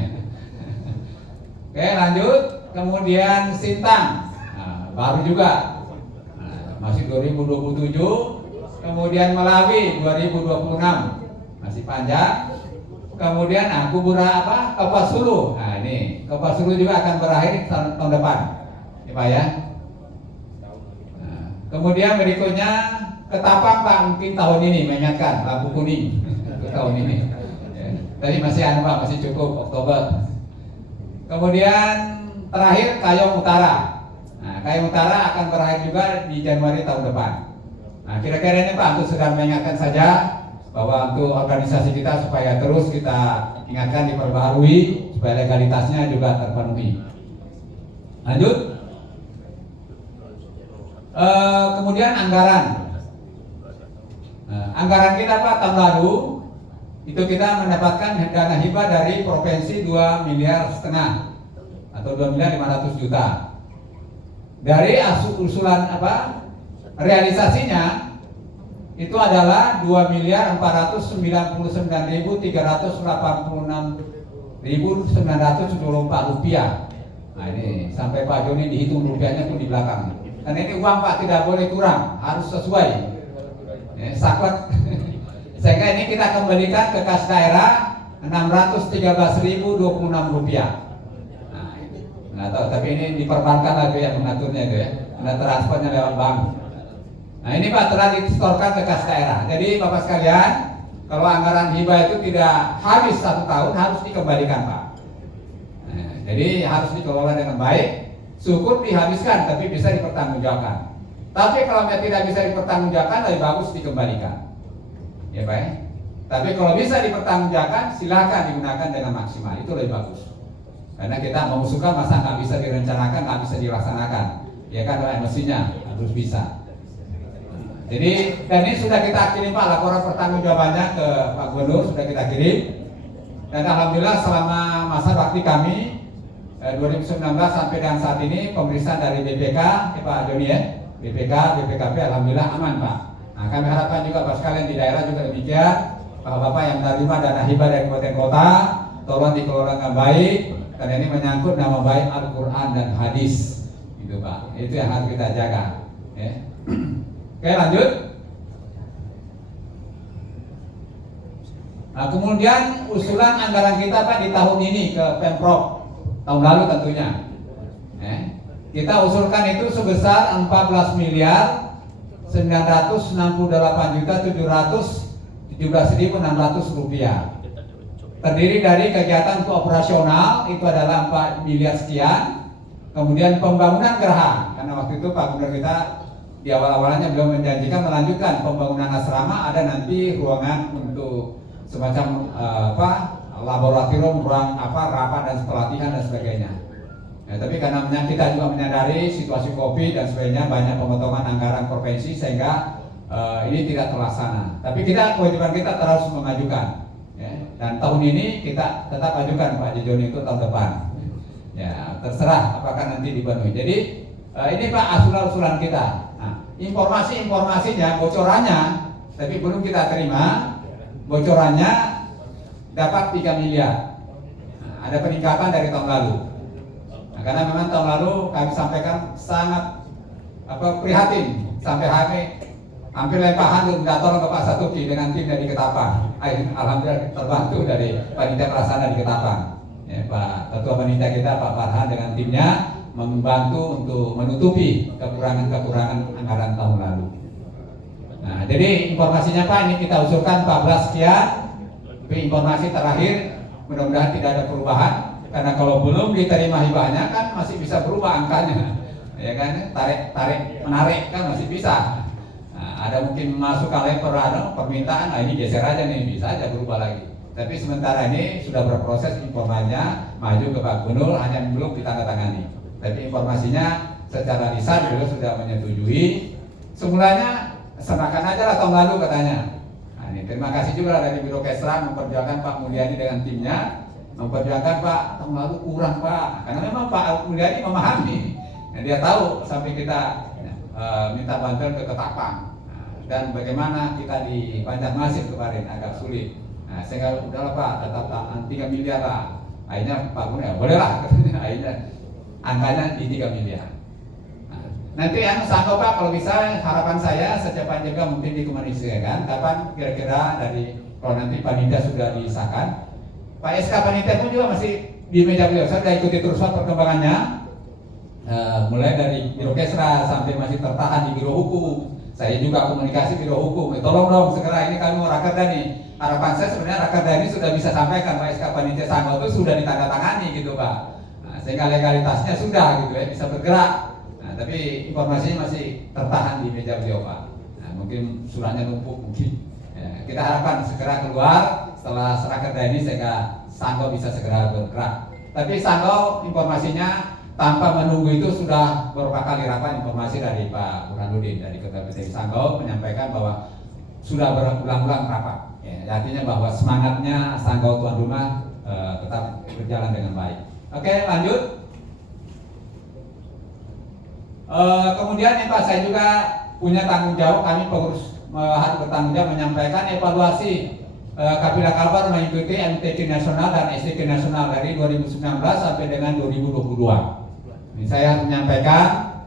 Oke lanjut, kemudian Sintang, nah, baru juga, nah, masih 2027. Kemudian Melawi 2026, masih panjang. Kemudian Kubura Kopasulu, nah ini Kopasulu juga akan berakhir tahun depan, ya Pak ya. Nah, kemudian berikutnya Ketapang Pak, mungkin tahun ini mengingatkan lampu kuning untuk tahun ini. Ya, tadi masih Pak, masih cukup Oktober. Kemudian terakhir Kayong Utara. Nah, Kayong Utara akan berakhir juga di Januari tahun depan. Nah, kira-kira ini Pak untuk sedang mengingatkan saja bahwa untuk organisasi kita supaya terus kita ingatkan diperbaharui supaya legalitasnya juga terpenuhi. Lanjut. Kemudian anggaran. Nah, anggaran kita Pak tahun lalu itu kita mendapatkan dana hibah dari provinsi 2,5 miliar atau 2.500.000.000. Dari usulan realisasinya itu adalah 2.499.386.974 rupiah. Nah ini sampai Pak Joni dihitung rupiahnya pun di belakang. Karena ini uang Pak tidak boleh kurang, harus sesuai. Ya, saklek. Sehingga ini kita kembalikan ke kas daerah 613.026 rupiah. Nah, nggak tahu, tapi ini diperbankan lagi yang mengaturnya itu ya. Karena transfernya lewat bank. Nah ini Pak telah disetorkan ke kas daerah. Jadi Bapak sekalian, kalau anggaran hibah itu tidak habis 1 tahun harus dikembalikan Pak. Nah, jadi harus dikelola dengan baik. Syukur dihabiskan tapi bisa dipertanggungjawabkan. Tapi kalau tidak bisa dipertanggungjawabkan lebih bagus dikembalikan. Ya Pak. Tapi kalau bisa dipertanggungjawabkan silakan digunakan dengan maksimal, itu lebih bagus. Karena kita mengusulkan masa nggak bisa direncanakan, nggak bisa dilaksanakan. Ya kan emosinya harus bisa. Jadi dan ini sudah kita kirim Pak laporan pertanggungjawabannya ke Pak Gubernur, sudah kita kirim. Dan alhamdulillah selama masa bakti kami 2019 sampai dengan saat ini pemeriksaan dari BPK, Pak Joni ya, BPKP alhamdulillah aman Pak. Nah kami harapkan juga Pak sekalian di daerah juga demikian. Bapak-bapak yang menerima dana hibah dari kabupaten kota, tolong dikelola dengan baik karena ini menyangkut nama baik Al-Quran dan hadis, gitu Pak. Itu yang harus kita jaga. Ya. Oke lanjut. Nah kemudian usulan anggaran kita Pak di tahun ini ke Pemprov tahun lalu tentunya. Kita usulkan itu sebesar 14.968.717.600 rupiah. Terdiri dari kegiatan operasional itu adalah 4 miliar sekian. Kemudian pembangunan geraha karena waktu itu Pak Gubernur kita di awal-awalnya beliau menjanjikan melanjutkan pembangunan asrama, ada nanti ruangan untuk semacam laboratorium, ruang rapat dan pelatihan dan sebagainya. Ya, tapi karena kita juga menyadari situasi COVID dan sebagainya banyak pemotongan anggaran provinsi sehingga ini tidak terlaksana. Tapi kewajiban kita terus mengajukan. Ya, dan tahun ini kita tetap ajukan Pak Joni itu tahun depan. Ya terserah apakah nanti dipenuhi. Jadi ini Pak usulan kita. Informasinya, bocorannya, tapi belum kita terima. Bocorannya dapat 3 miliar. Nah, ada peningkatan dari tahun lalu. Nah, karena memang tahun lalu kami sampaikan sangat prihatin sampai hampir lempahan minta tolong ke Pak Satuki dengan tim dari Ketapang. Alhamdulillah terbantu dari panitia pelaksana di Ketapang. Ya, Pak Ketua Panitia kita Pak Farhan dengan timnya membantu untuk menutupi kekurangan-kekurangan anggaran tahun lalu. Nah, jadi informasinya Pak, ini kita usulkan 14 sekian. Tapi informasi terakhir, mudah-mudahan tidak ada perubahan. Karena kalau belum diterima hibahnya kan masih bisa berubah angkanya, ya kan? Tarik menarik kan masih bisa. Nah, ada mungkin masuk kalian permintaan, nah ini geser aja nih, bisa aja berubah lagi. Tapi sementara ini sudah berproses informasinya, maju ke Pak Gubernur, hanya belum ditandatangani. Tapi informasinya secara lisan beliau sudah menyetujui. Semulanya serahkan aja lah tahun lalu katanya. Nah, ini terima kasih juga dari Biro Kesra memperjuangkan Pak Mulyadi dengan timnya, memperjuangkan Pak tahun lalu kurang Pak, karena memang Pak Mulyadi memahami. Nah, dia tahu sampai kita minta bantuan ke Ketapang. Dan bagaimana kita di Banjarmasin kemarin agak sulit. Nah, sehingga udahlah Pak, tetap 3 miliar lah. Akhirnya Pak Gubernur, ya boleh lah. Akhirnya angkanya di 3 miliar. Nah, nanti sanggup Pak, kalau bisa harapan saya secepatnya juga mungkin dikomunikasikan. Kapan kira-kira dari kalau nanti panitia sudah disahkan, Pak SK panitia pun juga masih di meja beliau. Saya sudah ikuti terus Pak perkembangannya. Mulai dari Biro Kesra sampai masih tertahan di Biro Hukum. Saya juga komunikasi Biro Hukum. Tolong dong segera ini kami mau rakerda nih. Harapan saya sebenarnya rakerda ini sudah bisa sampaikan Pak SK panitia Sanggau itu sudah ditandatangani gitu Pak. Nah, sehingga legalitasnya sudah gitu ya, bisa bergerak. Nah, tapi informasinya masih tertahan di meja beliau Pak. Nah, mungkin suratnya numpuk mungkin. Ya, kita harapkan segera keluar setelah rakerda ini sehingga Sanggau bisa segera bergerak. Tapi Sanggau informasinya tanpa menunggu itu sudah beberapa kali rapat informasi dari Pak Burhanuddin dari Ketua PTI Sanggau menyampaikan bahwa sudah berulang-ulang rapat. Ya, artinya bahwa semangatnya Sanggau tuan rumah tetap berjalan dengan baik. Oke, lanjut. Kemudian ya Pak, saya juga punya tanggung jawab, kami pengurus harus bertanggung jawab menyampaikan evaluasi Kapila Kalbar mengikuti MTQ nasional dan STQ nasional dari 2019 sampai dengan 2022. Ini saya menyampaikan,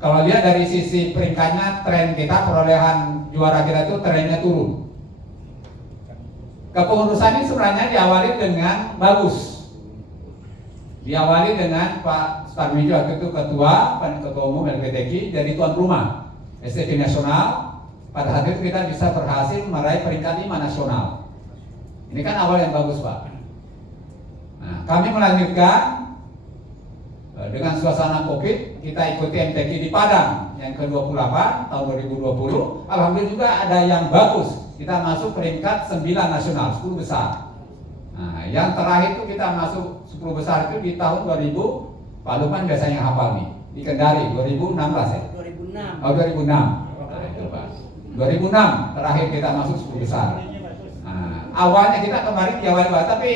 kalau lihat dari sisi peringkatnya, tren kita, perolehan juara kita itu trennya turun. Kepengurusan ini sebenarnya diawali dengan bagus. Diawali dengan Pak Sutarmijo waktu itu ketua umum LPTQ, jadi tuan rumah STQ nasional. Pada saat itu kita bisa berhasil meraih peringkat 5 nasional. Ini kan awal yang bagus Pak. Nah, kami melanjutkan dengan suasana COVID, kita ikuti MTQ di Padang yang ke-28 tahun 2020. Alhamdulillah juga ada yang bagus. Kita masuk peringkat 9 nasional, 10 besar. Nah, yang terakhir itu kita masuk 10 besar itu di tahun 2000. Pak Lukman biasanya hafal nih, di Kendari 2016 ya? 2006. Oh 2006. Nah, itu Pak. 2006 terakhir kita masuk 10 besar. Nah, awalnya kita kemarin di awal Pak, tapi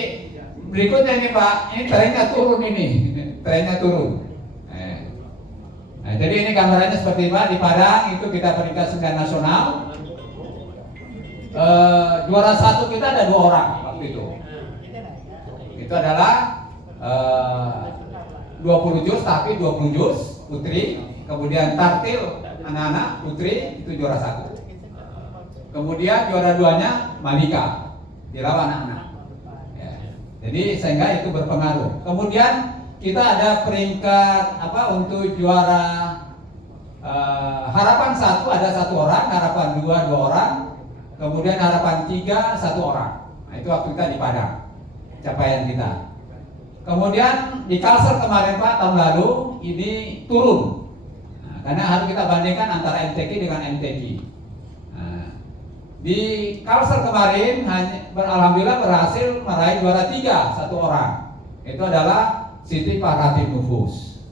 berikutnya ini Pak, ini trennya turun ini. Trennya turun. Nah, jadi ini gambarannya seperti Pak, di Padang itu kita peringkat 9 nasional. Juara 1 kita ada 2 orang waktu itu. Itu adalah 20 juz tapi 20 juz putri, kemudian tartil anak-anak putri itu juara 1. Kemudian juara 2-nya Malika, dilawan anak-anak. Ya. Jadi sehingga itu berpengaruh. Kemudian kita ada peringkat untuk juara harapan 1 ada 1 orang, harapan 2 2 orang, kemudian harapan 3 1 orang. Nah, itu waktu kita di Padang, capaian kita. Kemudian di Kalsel kemarin Pak tahun lalu ini turun. Nah, karena harus kita bandingkan antara MTQ dengan MTQ. Nah, di Kalsel kemarin alhamdulillah berhasil meraih juara 3 1 orang. Itu adalah Siti Paratim Nufus.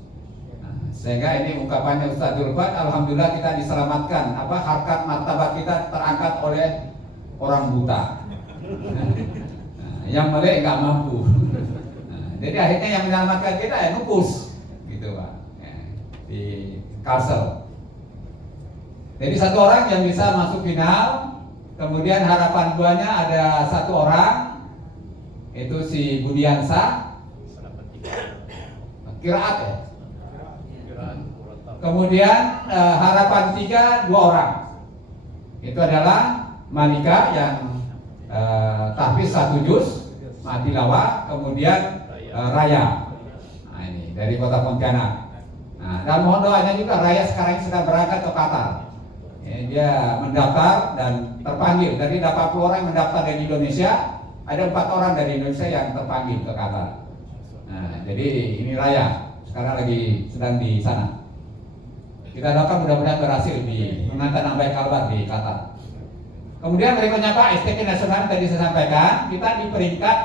Nah, sehingga ini ungkapannya Ustaz Julfat, alhamdulillah kita diselamatkan, harkat martabat kita terangkat oleh orang buta. Nah, yang melek nggak mampu. Nah, jadi akhirnya yang menyelamatkan kita ya Nufus, gitu Pak. Ya, di Kalsel. Jadi 1 orang yang bisa masuk final, kemudian harapan 2-nya ada 1 orang, itu si Budiansa. Kiraat ya. Kemudian harapan 3 2 orang. Itu adalah Malika yang tahfiz 1 juz, Matilawa, kemudian Raya. Nah, ini dari Kota Pontianak. Nah, dan mohon doanya juga, Raya sekarang sedang berangkat ke Qatar. Ya, dia mendaftar dan terpanggil. Dari 80 orang yang mendaftar dari Indonesia, ada 4 orang dari Indonesia yang terpanggil ke Qatar. Nah, jadi ini Raya sekarang lagi sedang di sana. Kita doakan mudah-mudahan berhasil di mengantar nama baik kabar di Qatar. Kemudian berikutnya Pak, STK nasional tadi saya sampaikan, kita di peringkat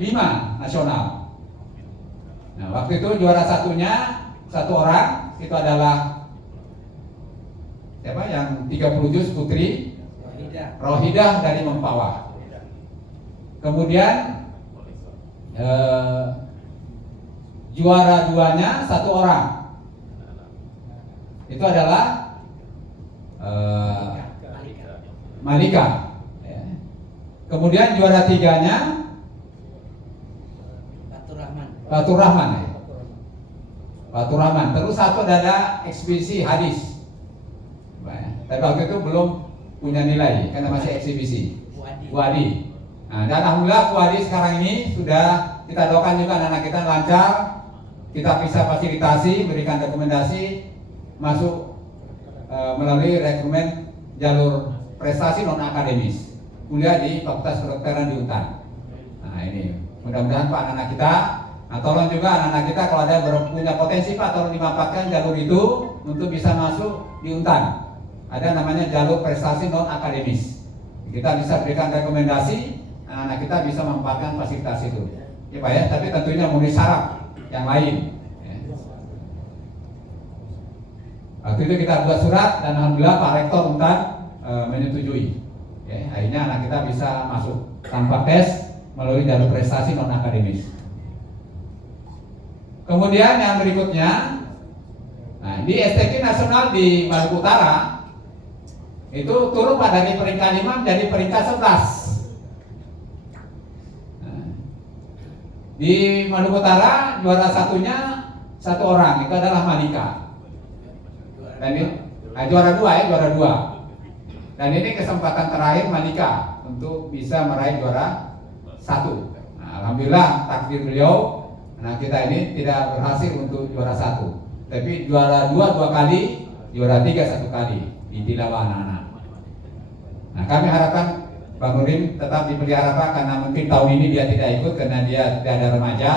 5 nasional. Nah, waktu itu juara satunya 1 orang, itu adalah siapa yang 30 juz putri Rohidah dari Mempawah. Kemudian juara 2-nya 1 orang, itu adalah Malika. Ya. Kemudian juara 3-nya Fatur Rahman. Ya. Fatur Rahman. Terus 1 adalah eksibisi hadis. Tapi waktu itu belum punya nilai karena masih eksibisi. Wadi. Nah, dan alhamdulillah Wadi sekarang ini sudah kita doakan juga anak-anak kita lancar. Kita bisa fasilitasi, berikan rekomendasi masuk melalui rekrutmen jalur prestasi non akademis, kuliah di Fakultas Kedokteran di UNTAN. Nah ini mudah-mudahan Pak anak-anak kita, nah tolong juga anak-anak kita kalau ada punya potensi Pak, tolong dimanfaatkan jalur itu untuk bisa masuk di UNTAN. Ada namanya jalur prestasi non akademis. Kita bisa berikan rekomendasi, anak-anak kita bisa memanfaatkan fasilitas itu. Ya Pak ya, tapi tentunya memenuhi syarat yang lain. Waktu itu kita buat surat dan alhamdulillah Pak Rektor UNTAN menyetujui. Ya, akhirnya anak kita bisa masuk tanpa tes melalui jalur prestasi non akademis. Kemudian yang berikutnya, nah, di STK nasional di Maluku Utara itu turun Pak dari peringkat 5 menjadi peringkat 11. Nah, di Maluku Utara juara satunya 1 orang, itu adalah Malika. Dan ini juara 2 ya, juara 2. Dan ini kesempatan terakhir Malika untuk bisa meraih juara 1. Nah, alhamdulillah takdir beliau, nah kita ini tidak berhasil untuk juara 1. Tapi juara 2 kali, juara 3 1 kali di tilawah anak-anak. Nah, kami harapkan Bang Nurdin tetap dipelihara Pak, karena mungkin tahun ini dia tidak ikut karena dia tidak ada remaja.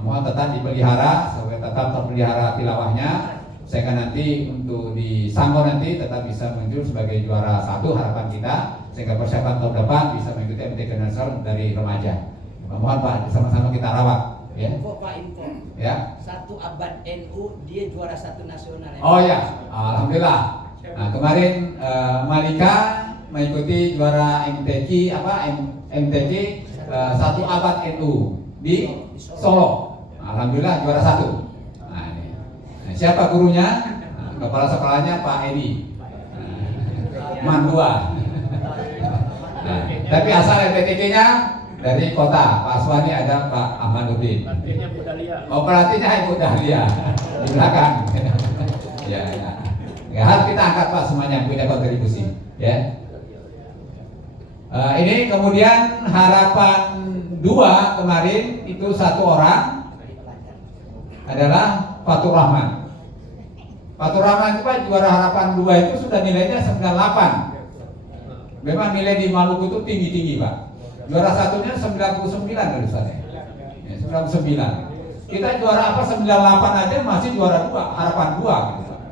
Mohon tetap dipelihara supaya tetap terpelihara tilawahnya. Saya akan nanti untuk di Sanggo nanti tetap bisa muncul sebagai juara 1 harapan kita, sehingga persiapan tahun depan bisa mengikuti MTK nasional dari remaja. Mohon Pak, sama-sama kita rawat. Ya. Info Pak, info. Ya. 1 abad NU dia juara 1 nasional. Oh ya, alhamdulillah. Nah kemarin Malika mengikuti juara MTQ MTQ 1 abad NU di Solo. Alhamdulillah juara 1. Nah, siapa gurunya? Nah, kepala sekolahnya Pak Edi Mandua. Nah, tapi asal MPTK-nya dari kota. Pak Aswani ada Pak Ahmad Nurdin. Pelatihnya Bu Dahlia. Oh, pelatihnya Ibu Dahlia di belakang. Ya, ya. Ya, harus kita angkat Pak semuanya punya kontribusi. Ya. Ini kemudian harapan 2 kemarin itu 1 orang adalah Fatur Rahman. Fatur Rahman itu Pak juara harapan 2 itu sudah nilainya 98. Memang nilai di Maluku itu tinggi-tinggi Pak. Juara satunya 99 dari sana. Ya, 99. Kita juara apa 98 aja masih juara 2, harapan 2 gitu Pak.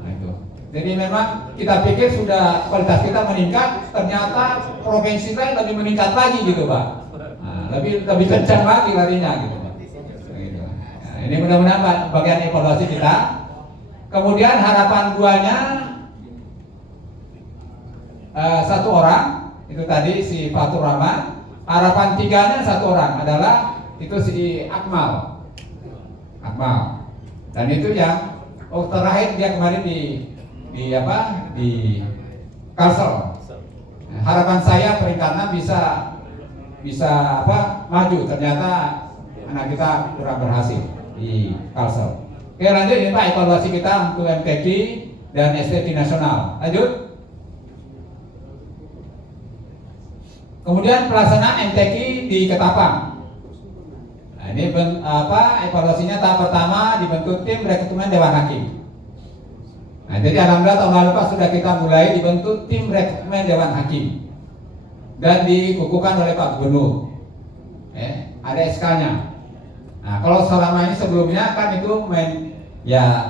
Nah itu. Jadi memang kita pikir sudah kualitas kita meningkat, ternyata provinsi lain lebih meningkat lagi gitu Pak. Nah, lebih kencang lagi larinya gitu Pak. Nah, ini mudah-mudahan Pak, bagian evaluasi kita. Kemudian harapan 2-nya 1 orang, itu tadi si Fatur Rahman. Harapan 3-nya 1 orang adalah itu si Akmal. Dan itu yang terakhir dia kemarin di Kalsel. Nah, harapan saya peringkat 6 bisa maju. Ternyata anak kita kurang berhasil di Kalsel. Oke, lanjut ini Pak, evaluasi kita untuk MTQ dan STQ nasional. Lanjut. Kemudian pelaksanaan MTQ di Ketapang. Nah, ini evaluasinya tahap pertama dibentuk tim rekrutmen Dewan Hakim. Nah, jadi alhamdulillah tahun lalu Pak sudah kita mulai dibentuk tim rekrutmen Dewan Hakim dan dikukuhkan oleh Pak Gubernur. Ada SK-nya. Nah, kalau selama ini sebelumnya kan itu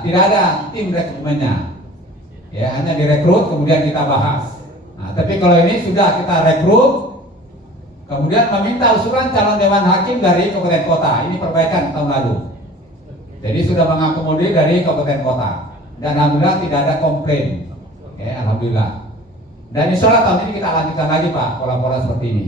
tidak ada tim rekrutmennya. Ya, hanya direkrut kemudian kita bahas. Nah, tapi kalau ini sudah kita rekrut, kemudian meminta usulan calon Dewan Hakim dari kabupaten kota. Ini perbaikan tahun lalu. Jadi sudah mengakomodir dari kabupaten kota. Dan alhamdulillah tidak ada komplain. Ya, alhamdulillah. Dan insya Allah tahun ini kita lanjutkan lagi Pak pola-pola seperti ini.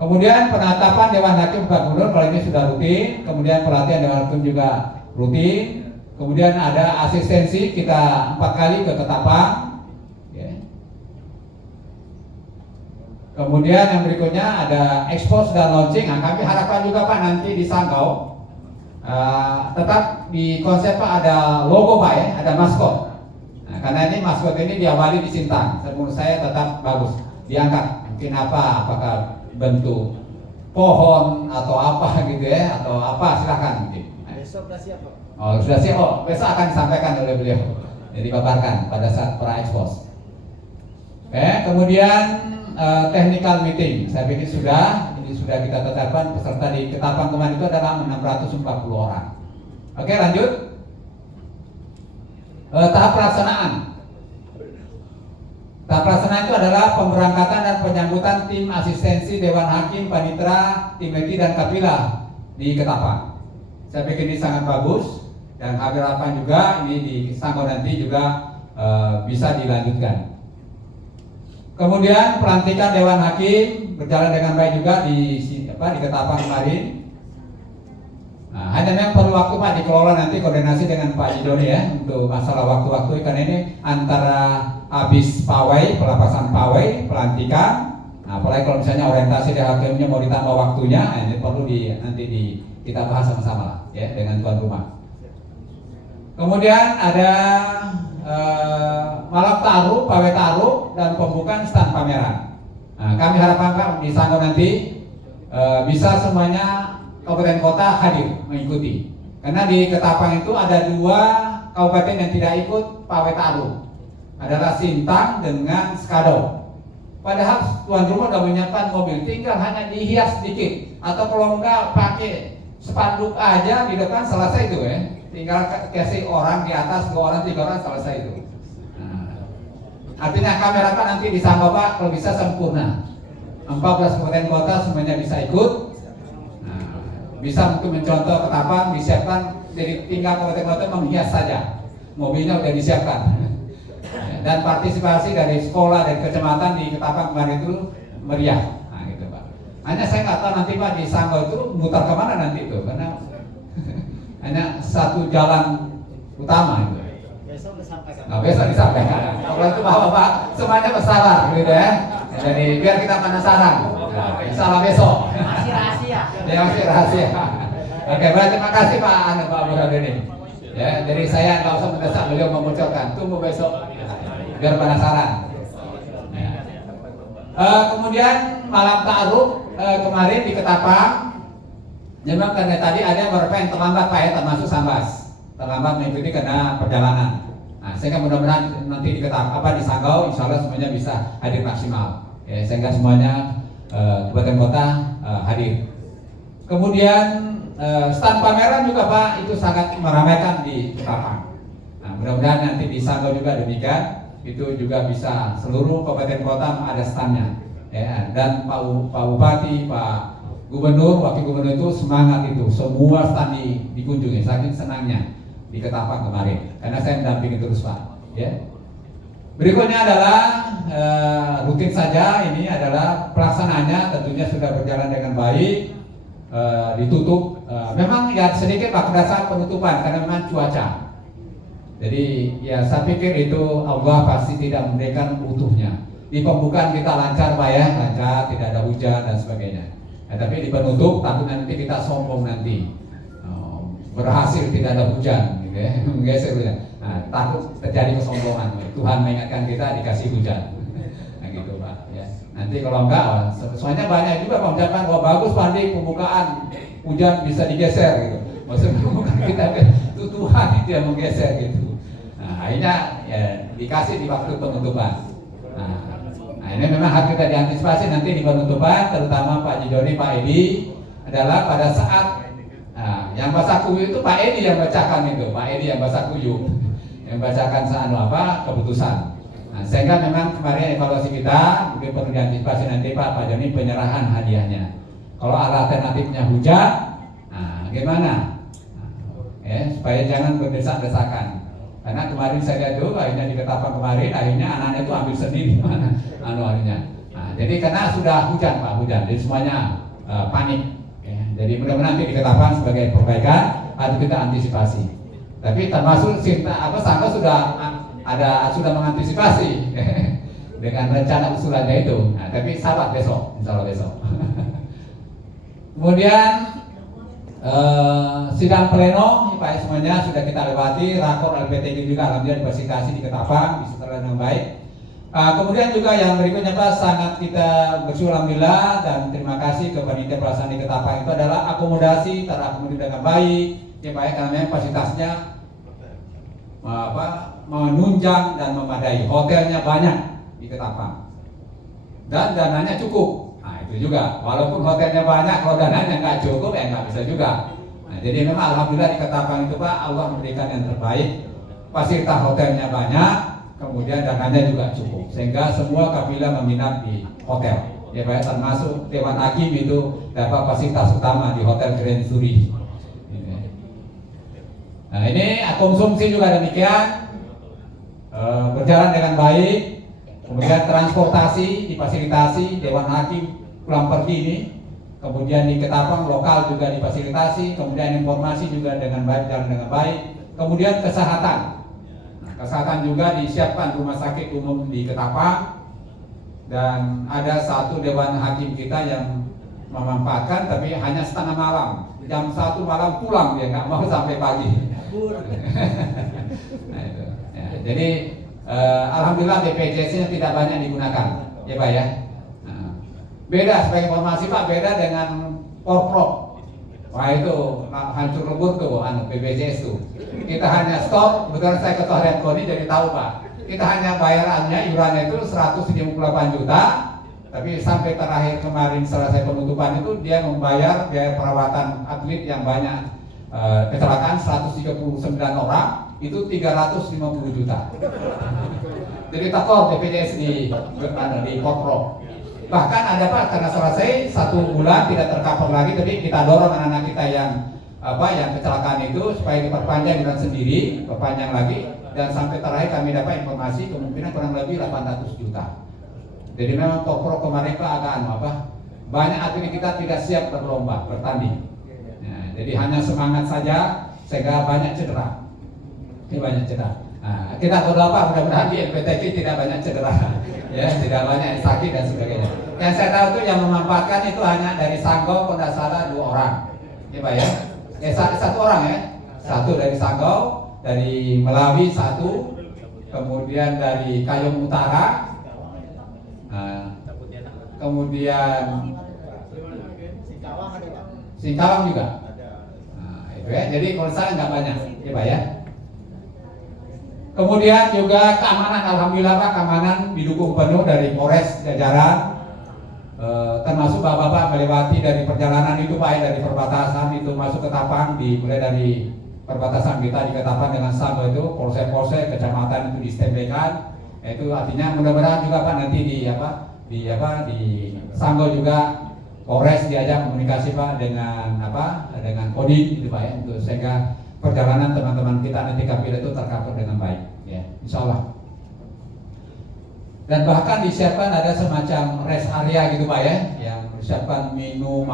Kemudian penetapan Dewan Hakim Pak Gubernur kalau ini sudah rutin. Kemudian pelatihan Dewan Hakim juga rutin. Kemudian ada asistensi kita 4 kali ke Ketapang. Ya. Kemudian yang berikutnya ada expose dan launching. Nah, kami harapkan juga Pak nanti di Sanggau tetap di konsep Pak ada logo Pak ya, ada maskot. Nah, karena ini maskot ini diawali di Sintang. Menurut saya tetap bagus diangkat. Mungkin apakah bentuk pohon atau apa gitu ya, atau apa silakan mungkin. Besok sudah siap Pak? Oh sudah siap, besok akan disampaikan oleh beliau. Jadi dipaparkan pada saat pra expose. Kemudian technical meeting, saya pikir ini sudah kita tetapkan peserta di Ketapang kemarin itu adalah 640 orang. Oke lanjut. Tahap pelaksanaan. Tahap pelaksanaan itu adalah pemberangkatan dan penyambutan tim asistensi Dewan Hakim, Panitra, Tim Eti dan Kapila di Ketapang. Saya pikir ini sangat bagus dan harapan juga ini di Sanggau nanti juga bisa dilanjutkan. Kemudian pelantikan Dewan Hakim berjalan dengan baik juga di Ketapang kemarin. Nah, hanya memang perlu waktu Pak dikelola nanti koordinasi dengan Pak Jidoni ya untuk masalah waktu-waktu karena ini antara habis pawai, pelepasan pawai, pelantikan. Nah, apalagi kalau misalnya orientasi dari hakimnya mau ditambah waktunya, ini perlu kita bahas sama-sama lah ya dengan tuan rumah. Kemudian ada malam taruh, pawai taruh dan pembukaan stand pameran. Nah, kami harapkan Pak di Sanggau nanti bisa semuanya kabupaten kota hadir mengikuti. Karena di Ketapang itu ada 2 kabupaten yang tidak ikut pawai taruh. Adalah Sintang dengan Skadau. Padahal tuan rumah sudah menyiapkan mobil, tinggal hanya dihias sedikit atau kalau enggak pakai spanduk aja di depan selesai itu ya. Tinggal kasih orang di atas 2 orang 3 orang selesai itu. Nah, artinya kami harapkan nanti di Sanggau Pak kalau bisa sempurna. 14 kabupaten kota semuanya bisa ikut. Nah, bisa untuk mencontoh Ketapang disiapkan jadi tinggal kabupaten kota menghias saja. Mobilnya sudah disiapkan. Dan partisipasi dari sekolah dan kecamatan di Ketapang kemarin itu meriah. Nah, gitu Pak. Hanya saya nggak tahu nanti Pak di Sanggau itu mutar kemana nanti itu karena hanya satu jalan utama itu. Besok disampaikan. Nah, besok disampaikan. Kalau itu Bapak semuanya bersalah gitu ya. Jadi biar kita penasaran. Nah, insya Allah besok. Masih rahasia. Ya masih rahasia. Oke, baik terima kasih Pak Burhanuddin. Ya, jadi saya nggak usah mendesak beliau memunculkan. Tunggu besok. Biar penasaran. Kemudian malam ta'aruf kemarin di Ketapang. Memang karena tadi ada beberapa yang terlambat Pak ya, termasuk Sambas. Terlambat mengikuti karena perjalanan. Nah, sehingga mudah-mudahan nanti di Ketapang di Sanggau insya Allah semuanya bisa hadir maksimal. Ya, sehingga semuanya kabupaten kota hadir. Kemudian stand pameran juga Pak itu sangat meramaikan di Ketapang. Nah, mudah-mudahan nanti di Sanggau juga demikian. Itu juga bisa seluruh kabupaten kota ada standnya ya, dan Pak Bupati, Pak Gubernur, Wakil Gubernur itu semangat itu semua stand dikunjungi, saking senangnya di Ketapang kemarin karena saya mendampingi terus Pak ya. Berikutnya adalah rutin saja, ini adalah pelaksanaannya tentunya sudah berjalan dengan baik, ditutup memang ya sedikit Pak pada saat penutupan karena memang cuaca. Jadi ya saya pikir itu Allah pasti tidak memberikan utuhnya. Di pembukaan kita lancar Pak ya, lancar, tidak ada hujan dan sebagainya. Nah, tapi di penutup takut nanti kita sombong nanti. Berhasil tidak ada hujan gitu ya. Menggeser hujan. Nah, takut terjadi kesombongan. Tuhan mengingatkan kita dikasih hujan. Nah gitu Pak ya. Nanti Nanti kalau enggak, soalnya banyak juga mengucapkan wah bagus Pak Andi pembukaan hujan bisa digeser gitu. Maksudnya bukan kita itu Tuhan itu yang menggeser gitu. Nah akhirnya ya dikasih di waktu penutupan. Nah ini memang harus kita diantisipasi nanti di penutupan, terutama Pak Jidoni, Pak Edi adalah pada saat yang bahasa kuyuh itu Pak Edi yang bacakan itu, Pak Edi yang bahasa kuyuh, yang bacakan keputusan. Nah, sehingga memang kemarin evaluasi kita mungkin perlu diantisipasi nanti Pak Joni penyerahan hadiahnya. Kalau alternatifnya hujan, nah gimana? Supaya jangan berdesak-desakan. Karena kemarin saya lihat dulu, akhirnya di Ketapang kemarin, akhirnya anaknya itu ambil sendiri mana anuannya. Nah, jadi karena sudah hujan Pak, jadi semuanya panik. Jadi mudah-mudahan nanti di Ketapang sebagai perbaikan harus kita antisipasi. Tapi termasuk Sangga sudah mengantisipasi dengan rencana usulannya itu. Nah, tapi sabar besok, insya Allah besok. Kemudian sidang pleno Pak semuanya sudah kita lewati, rakor LPTG juga alhamdulillah difasilitasi di Ketapang bisa terlalu dengan baik. Kemudian juga yang berikutnya Pak, sangat kita bersyukur alhamdulillah dan terima kasih ke panitia pelaksanaan di Ketapang itu adalah akomodasi terakomodir dengan baik ya Pak, karena memang fasilitasnya menunjang dan memadai, hotelnya banyak di Ketapang dan dananya cukup. Nah itu juga, walaupun hotelnya banyak, kalau dananya nggak cukup ya nggak bisa juga. Nah jadi memang alhamdulillah di Ketapang itu Pak, Allah memberikan yang terbaik, fasilitas hotelnya banyak, kemudian dananya juga cukup, sehingga semua kafilah menginap di hotel. Ya Pak, termasuk Dewan Hakim itu dapat fasilitas utama di Hotel Grand Suri. Nah ini konsumsi juga demikian, berjalan dengan baik. Kemudian transportasi difasilitasi, Dewan Hakim pulang pergi ini. Kemudian di Ketapang lokal juga difasilitasi. Kemudian informasi juga dengan baik, jalan dengan baik. Kemudian kesehatan. Kesehatan juga disiapkan rumah sakit umum di Ketapang. Dan ada satu Dewan Hakim kita yang memanfaatkan, tapi hanya setengah malam. Jam 1 malam pulang, dia nggak mau sampai pagi. Nah, itu. Ya, jadi alhamdulillah BPJS-nya tidak banyak digunakan, ya Pak ya. Nah, beda sebagai informasi Pak, beda dengan Porprov. Wah itu hancur lebur tuh BPJS tuh. Kita hanya stop, kebetulan saya ketua Remkoni jadi tahu Pak. Kita hanya bayarannya iurannya itu 158 juta. Tapi sampai terakhir kemarin selesai penutupan itu dia membayar biaya perawatan atlet yang banyak kecelakaan 139 orang itu 350 juta. Jadi takor BPJS di Porprov. Bahkan ada Pak karena selesai 1 bulan tidak tercover lagi, tapi kita dorong anak-anak kita yang kecelakaan itu supaya diperpanjang bulan sendiri, perpanjang lagi, dan sampai terakhir kami dapat informasi kemungkinan kurang lebih 800 juta. Jadi memang Porprov kemarin Pak agak banyak atlet kita tidak siap berlomba, bertanding. Nah, jadi hanya semangat saja sehingga banyak cedera. Ini banyak cedera. Nah, kita berdoa mudah-mudahan di LPTK tidak banyak cedera, ya, tidak banyak yang sakit dan sebagainya. Yang saya tahu itu yang memanfaatkan itu hanya dari Sanggau, kalau tidak salah 2 orang, ya Pak ya. Satu orang ya, satu dari Sanggau, dari Melawi 1, kemudian dari Kayong Utara. Kemudian Singkawang juga. Nah, itu ya. Jadi kalau saya nggak banyak, ya Pak ya. Kemudian juga keamanan, alhamdulillah Pak, keamanan didukung penuh dari Polres jajaran. Termasuk bapak-bapak melewati dari perjalanan itu Pak, dari perbatasan itu masuk ke Ketapang, mulai dari perbatasan kita di Ketapang dengan Sanggau itu, polsek-polsek, kecamatan itu distembekan. Itu artinya mudah-mudahan juga Pak nanti di Sanggau juga Polres diajak komunikasi Pak dengan Kodim gitu Pak ya, untuk sehingga perjalanan teman-teman kita nanti kafilah itu tercover dengan baik ya, insya Allah. Dan bahkan disiapkan ada semacam rest area gitu Pak ya, yang disiapkan minum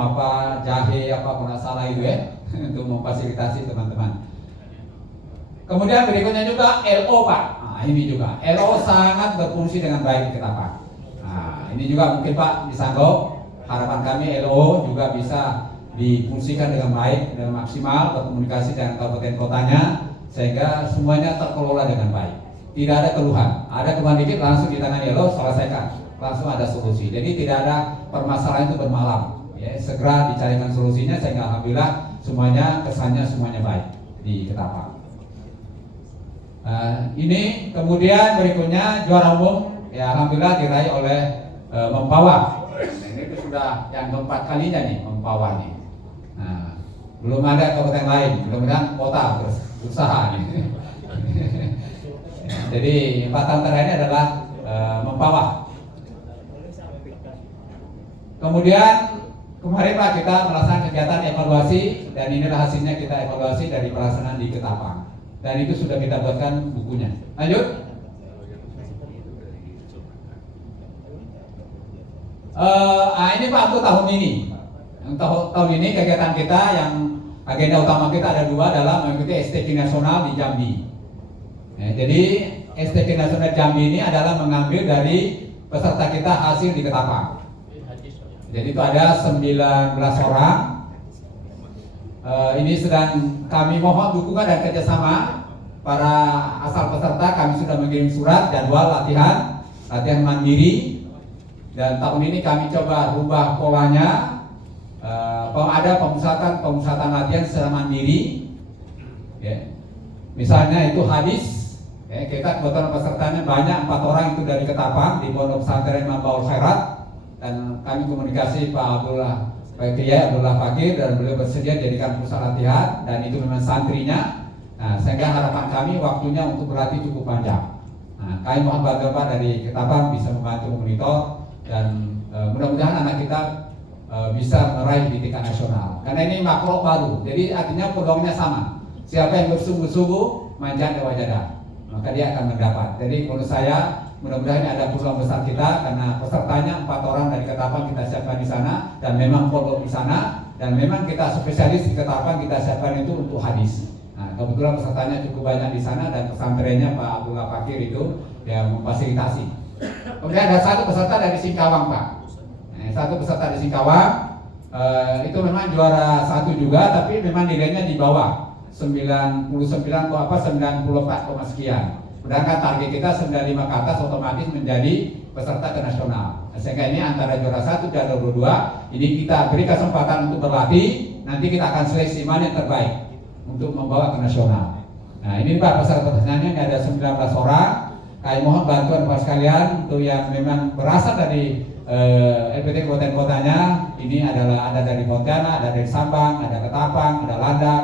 jahe kalau nggak salah itu ya untuk memfasilitasi teman-teman. Kemudian berikutnya juga LO Pak. Nah, ini juga LO sangat berfungsi dengan baik di Ketapang. Nah, ini juga mungkin Pak di Sanggau, harapan kami LO juga bisa difungsikan dengan baik dan maksimal, berkomunikasi dengan kabupaten kotanya sehingga semuanya terkelola dengan baik. Tidak ada keluhan. Ada keluhan dikit langsung ditangani LO, selesaikan. langsung ada solusi. Jadi tidak ada permasalahan itu bermalam. Ya, segera dicarikan solusinya sehingga alhamdulillah semuanya kesannya semuanya baik di Ketapang. Ini kemudian berikutnya juara umum ya alhamdulillah diraih oleh Mempawah. Ini itu sudah yang keempat kalinya nih Mempawah nih. Nah, belum ada kabupaten lain, mudah-mudahan kota berusaha nih. Jadi 4 tahun terakhir ini adalah Mempawah. Kemudian kemarin Pak kita melaksanakan kegiatan evaluasi dan inilah hasilnya kita evaluasi dari pelaksanaan di Ketapang. Dan itu sudah kita buatkan bukunya. Lanjut. Ini Pak untuk tahun ini. Tahun ini kegiatan kita yang agenda utama kita ada 2 adalah mengikuti STQ nasional di Jambi. Jadi STQ nasional Jambi ini adalah mengambil dari peserta kita hasil di Ketapang. Jadi itu ada 19 orang. Ini sedang kami mohon dukungan dan kerjasama para asal peserta. Kami sudah mengirim surat jadwal latihan mandiri. Dan tahun ini kami coba rubah polanya. Ada pemusatan latihan secara mandiri. Ya. Misalnya itu hadis. Ya, kita kebetulan pesertanya banyak 4 orang itu dari Ketapang di Pondok Pesantren Mambaul Khairat. Dan kami komunikasi Pak Kiai Abdullah Fakir dan beliau bersedia jadikan pusat latihan dan itu memang santrinya. Nah, sehingga harapan kami waktunya untuk berlatih cukup panjang. Nah, kami mohon bantuan Pak dari Ketapang bisa membantu memonitor dan mudah-mudahan anak kita bisa meraih di tingkat nasional. Karena ini makro baru, jadi artinya peluangnya sama. Siapa yang bersungguh-sungguh manjat dewa jadah, maka dia akan mendapat. Jadi menurut saya mudah-mudahan ini ada peluang besar kita karena pesertanya 4 orang dari Ketapang kita siapkan di sana dan memang pondok di sana dan memang kita spesialis di Ketapang kita siapkan itu untuk hadis. Nah, kebetulan pesertanya cukup banyak di sana dan pesantrennya Pak Abdullah Fakir itu yang memfasilitasi. Kemudian ada 1 peserta dari Singkawang Pak. Nah, 1 peserta dari Singkawang itu memang juara 1 juga tapi memang nilainya di bawah 94, sekian. Sedangkan target kita 95 ke atas otomatis menjadi peserta ke nasional. Sehingga ini antara juara 1 dan juara 2 ini kita beri kesempatan untuk berlatih. Nanti kita akan seleksi mana yang terbaik untuk membawa ke nasional. Nah ini Pak peserta-pesertanya ini ada 19 orang. Kami mohon bantuan Bapak sekalian untuk yang memang berasal dari LPT kabupaten kotanya. Ini adalah ada dari Pontianak, ada dari Sabang, ada Ketapang, ada Landak,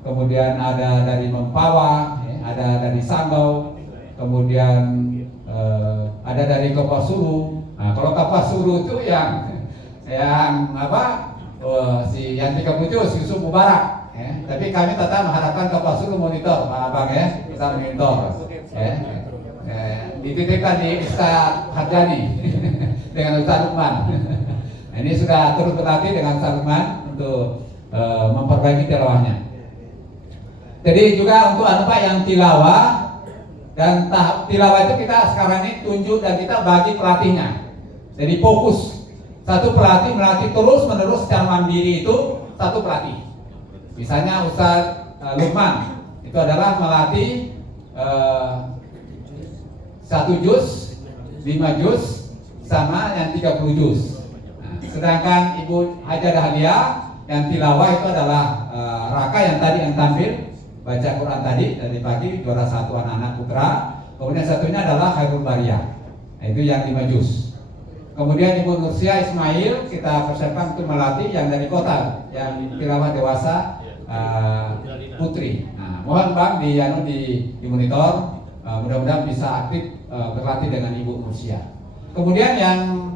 kemudian ada dari Mempawah, ada dari Sanggau, kemudian ada dari Kopasuru. Nah, kalau Kopasuru itu yang apa? Si yang 37 Yusuf Mubarak. Tapi kami tetap mengharapkan Kopasuru monitor, Pak Abang ya, kita monitor. Dititipkan di Ustaz Harjani dengan Ustaz Lukman. Nah, ini sudah turut berlatih dengan Ustaz Lukman untuk memperbaiki tilawahnya. Jadi juga untuk Pak yang tilawah dan tahap tilawah itu kita sekarang ini tunjuk dan kita bagi pelatihnya. Jadi fokus satu pelatih melatih terus menerus secara mandiri itu 1 pelatih. Misalnya Ustaz Lukman itu adalah melatih 1 juz, 5 juz, sama yang 30 juz. Nah, sedangkan Ibu Hajar Dahlia yang tilawah itu adalah Raka yang tadi yang tampil baca Quran tadi dari pagi juara 1 anak-anak putra. Kemudian satunya adalah Khairul Bariyah. Nah, itu yang 5 juz. Kemudian Ibu Nursia Ismail kita persiapkan untuk melatih yang dari kota yang tilawah dewasa putri. Nah, mohon Bang di monitor. Mudah-mudahan bisa aktif berlatih dengan Ibu Nursia. Kemudian yang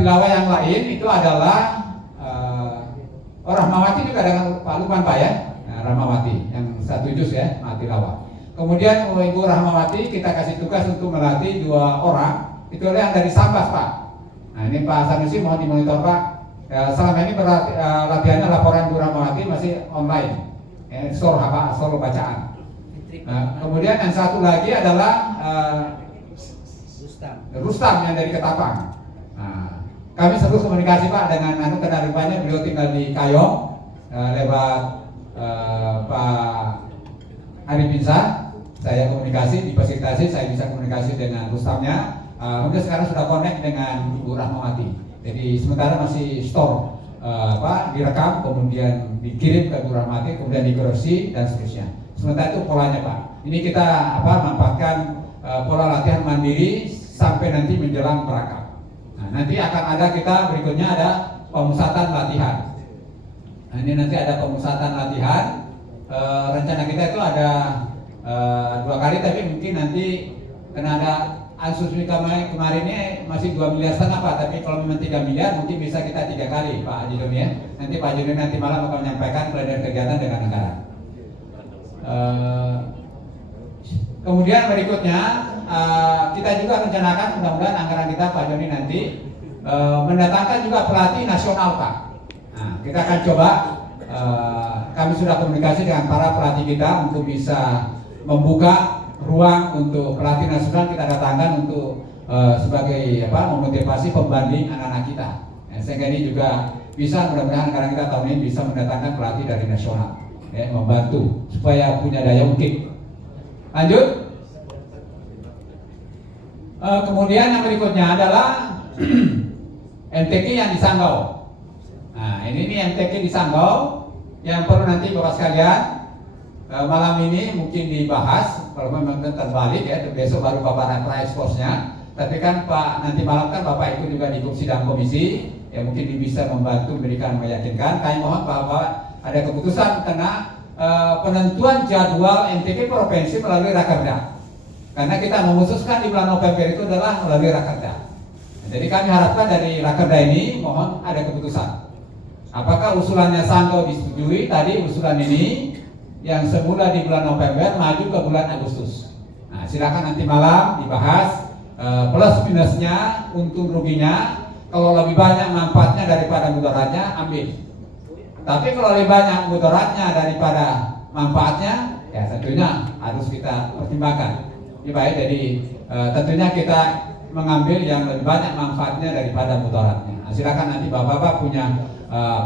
tilawah yang lain itu adalah Rahmawati juga dengan Pak Lukman Pak ya. Rahmawati yang 1 juz ya tilawah. Kemudian Ibu Rahmawati kita kasih tugas untuk melatih 2 orang. Itu yang dari Sambas Pak. Nah ini Pak Sanusi mohon dimonitor Pak. Selama ini latihannya laporan Ibu Rahmawati masih online. Sor bacaan. Nah, kemudian yang 1 lagi adalah Rustam yang dari Ketapang. Nah, kami terus komunikasi Pak dengan karena rupanya beliau tinggal di Kayong lewat Pak Arif Insya. saya komunikasi, difasilitasi, saya bisa komunikasi dengan Rustamnya. Kemudian sekarang sudah connect dengan Ibu Rahmawati. Jadi sementara masih store direkam, kemudian dikirim ke Ibu Rahmawati, kemudian dikorupsi dan seterusnya. Sementara itu polanya Pak. Ini kita manfaatkan pola latihan mandiri sampai nanti menjelang merakam. Nah, nanti akan ada kita berikutnya ada pemusatan latihan. Nah, ini nanti ada pemusatan latihan. Rencana kita itu ada 2 kali, tapi mungkin nanti karena ada ansus kemarin ini masih 2,5 miliar Pak, tapi kalau memang 3 miliar mungkin bisa kita 3 kali Pak Haji Doni ya. Nanti Pak Haji Doni nanti malam akan menyampaikan kelainan kegiatan dengan anggaran. Kemudian berikutnya kita juga rencanakan mudah-mudahan anggaran kita Pak Joni nanti mendatangkan juga pelatih nasional Pak. Nah, kita akan coba, kami sudah komunikasi dengan para pelatih kita untuk bisa membuka ruang untuk pelatih nasional kita datangkan untuk sebagai memotivasi pembanding anak-anak kita. Sehingga ini juga bisa mudah-mudahan anggaran kita tahun ini bisa mendatangkan pelatih dari nasional, ya, membantu supaya punya daya ungkit. Lanjut. Kemudian yang berikutnya adalah MTQ yang di Sanggau. Nah, ini MTQ di Sanggau yang perlu nanti Bapak sekalian malam ini mungkin dibahas. Kalau memang terbalik ya, besok baru Bapak eksposnya. Tapi kan Pak nanti malam kan Bapak ikut juga di sidang komisi, ya mungkin bisa membantu memberikan meyakinkan. Kami mohon Bapak ada keputusan karena penentuan jadwal MTQ provinsi melalui Rakerda. Karena kita memutuskan di bulan November itu adalah melalui Rakerda. Jadi kami harapkan dari Rakerda ini mohon ada keputusan. Apakah usulannya Sanggau disetujui tadi usulan ini yang semula di bulan November maju ke bulan Agustus. Nah, silakan nanti malam dibahas plus minusnya, untung ruginya. Kalau lebih banyak manfaatnya daripada mudaratnya ambil. Tapi kalau lebih banyak mudaratnya daripada manfaatnya, ya tentunya harus kita pertimbangkan. Ini baik, jadi tentunya kita mengambil yang lebih banyak manfaatnya daripada mudaratnya. Nah, silakan nanti bapak-bapak punya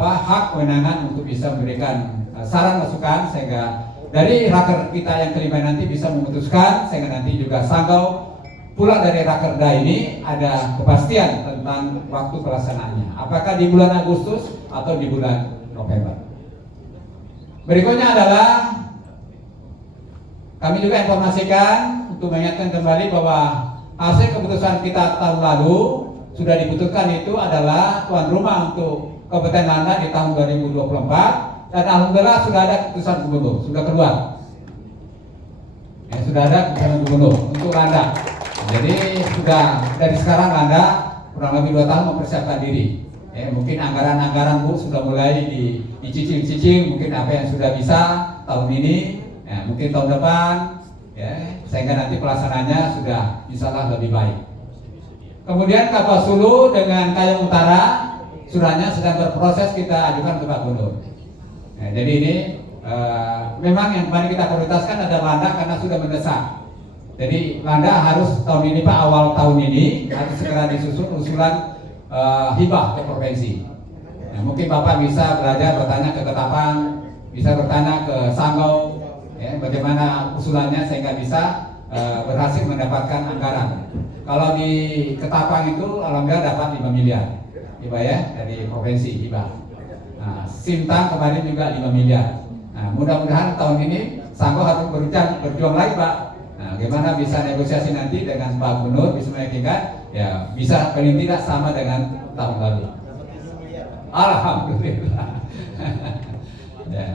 hak kewenangan untuk bisa memberikan saran masukan sehingga dari raker kita yang kelima nanti bisa memutuskan sehingga nanti juga Sanggau pulang dari Rakerda ini ada kepastian tentang waktu pelaksanaannya. Apakah di bulan Agustus atau di bulan November. Berikutnya adalah kami juga informasikan untuk mengingatkan kembali bahwa hasil keputusan kita tahun lalu sudah diputuskan itu adalah tuan rumah untuk Kabupaten Landa di tahun 2024 dan alhamdulillah sudah ada keputusan gubernur, sudah keluar. Ya, sudah ada keputusan gubernur untuk Landa. Jadi sudah dari sekarang Landa kurang lebih 2 tahun mempersiapkan diri. Ya, mungkin anggaran-anggaran Bu sudah mulai dicicil-cicil, mungkin apa yang sudah bisa tahun ini, ya, mungkin tahun depan, ya, sehingga nanti pelaksananya sudah insyaallah lebih baik. Kemudian Kapal Sulu dengan Kayong Utara suratnya sedang berproses kita ajukan ke Pak Gubernur. Ya, jadi ini memang yang kemarin kita prioritaskan ada Landa karena sudah mendesak. Jadi Landa harus tahun ini Pak, awal tahun ini harus segera disusun usulan hibah ke provinsi. Nah, mungkin Bapak bisa belajar bertanya ke Ketapang, bisa bertanya ke Sanggau, ya, bagaimana usulannya sehingga bisa berhasil mendapatkan anggaran. Kalau di Ketapang itu alhamdulillah dapat 5 miliar hibah ya dari provinsi hibah. Nah, Sintang kemarin juga 5 miliar. Nah, mudah-mudahan tahun ini Sanggau harus berjuang lagi Pak. Nah, bagaimana bisa negosiasi nanti dengan Pak Gubernur bisa meyakinkan ya bisa paling tidak sama dengan tahun lalu. Alhamdulillah. Ya.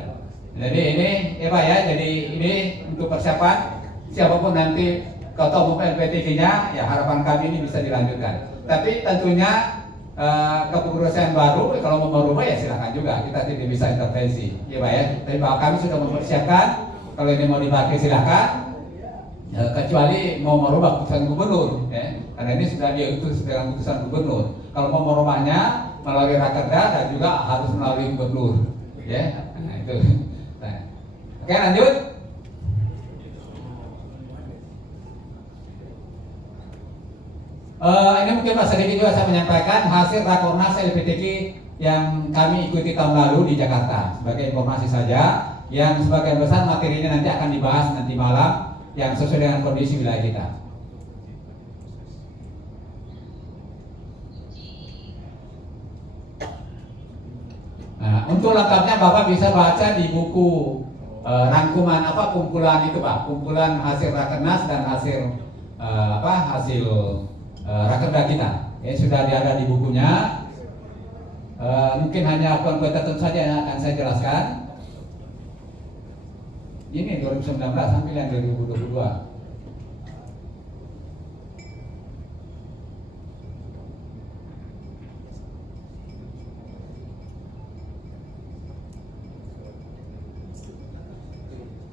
Jadi ini ya Pak ya, jadi ini untuk persiapan siapapun nanti ketua umum LPTK-nya ya harapan kami ini bisa dilanjutkan. Tapi tentunya kepengurusan baru kalau mau merubah ya silakan juga, kita tidak bisa intervensi ya Pak ya. Tapi Pak kami sudah mempersiapkan kalau ini mau dipakai silakan. Kecuali mau merubah keputusan gubernur, ya. Karena ini sudah diutus dengan keputusan gubernur. Kalau mau merubahnya melalui Rakerda dan juga harus melalui gubernur, ya. Nah, itu. Nah. Oke lanjut. Ini mungkin Pak sedikit juga saya menyampaikan hasil Rakornas LPTK yang kami ikuti tahun lalu di Jakarta sebagai informasi saja. Yang sebagian besar materinya nanti akan dibahas nanti malam yang sesuai dengan kondisi wilayah kita. Nah, untuk lengkapnya Bapak bisa baca di buku rangkuman kumpulan itu Pak, kumpulan hasil Rakernas dan hasil hasil Rakerda kita. Ya, sudah ada di bukunya. Mungkin hanya poin-poin tertentu saja yang akan saya jelaskan. Ini 2019 sampai yang 2022.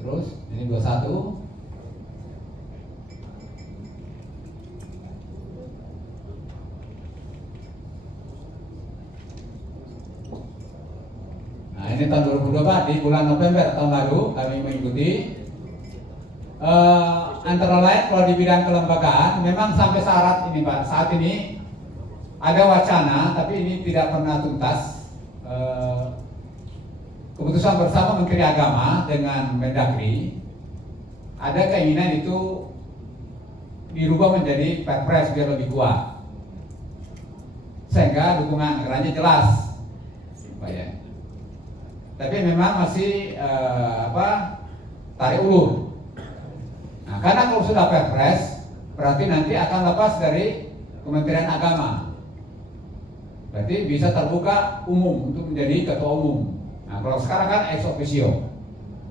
Terus ini 21. Nah, ini tahun 2022 di bulan November tahun lalu kami mengikuti antara lain kalau di bidang kelembagaan memang sampai saat ini ada wacana tapi ini tidak pernah tuntas. Keputusan bersama Menteri Agama dengan Mendagri ada keinginan itu dirubah menjadi Perpres biar lebih kuat sehingga dukungan anggarannya jelas, Pak ya. Tapi memang masih tarik ulur. Nah, karena kalau sudah Perpres berarti nanti akan lepas dari Kementerian Agama, berarti bisa terbuka umum untuk menjadi ketua umum. Nah, kalau sekarang kan ex officio.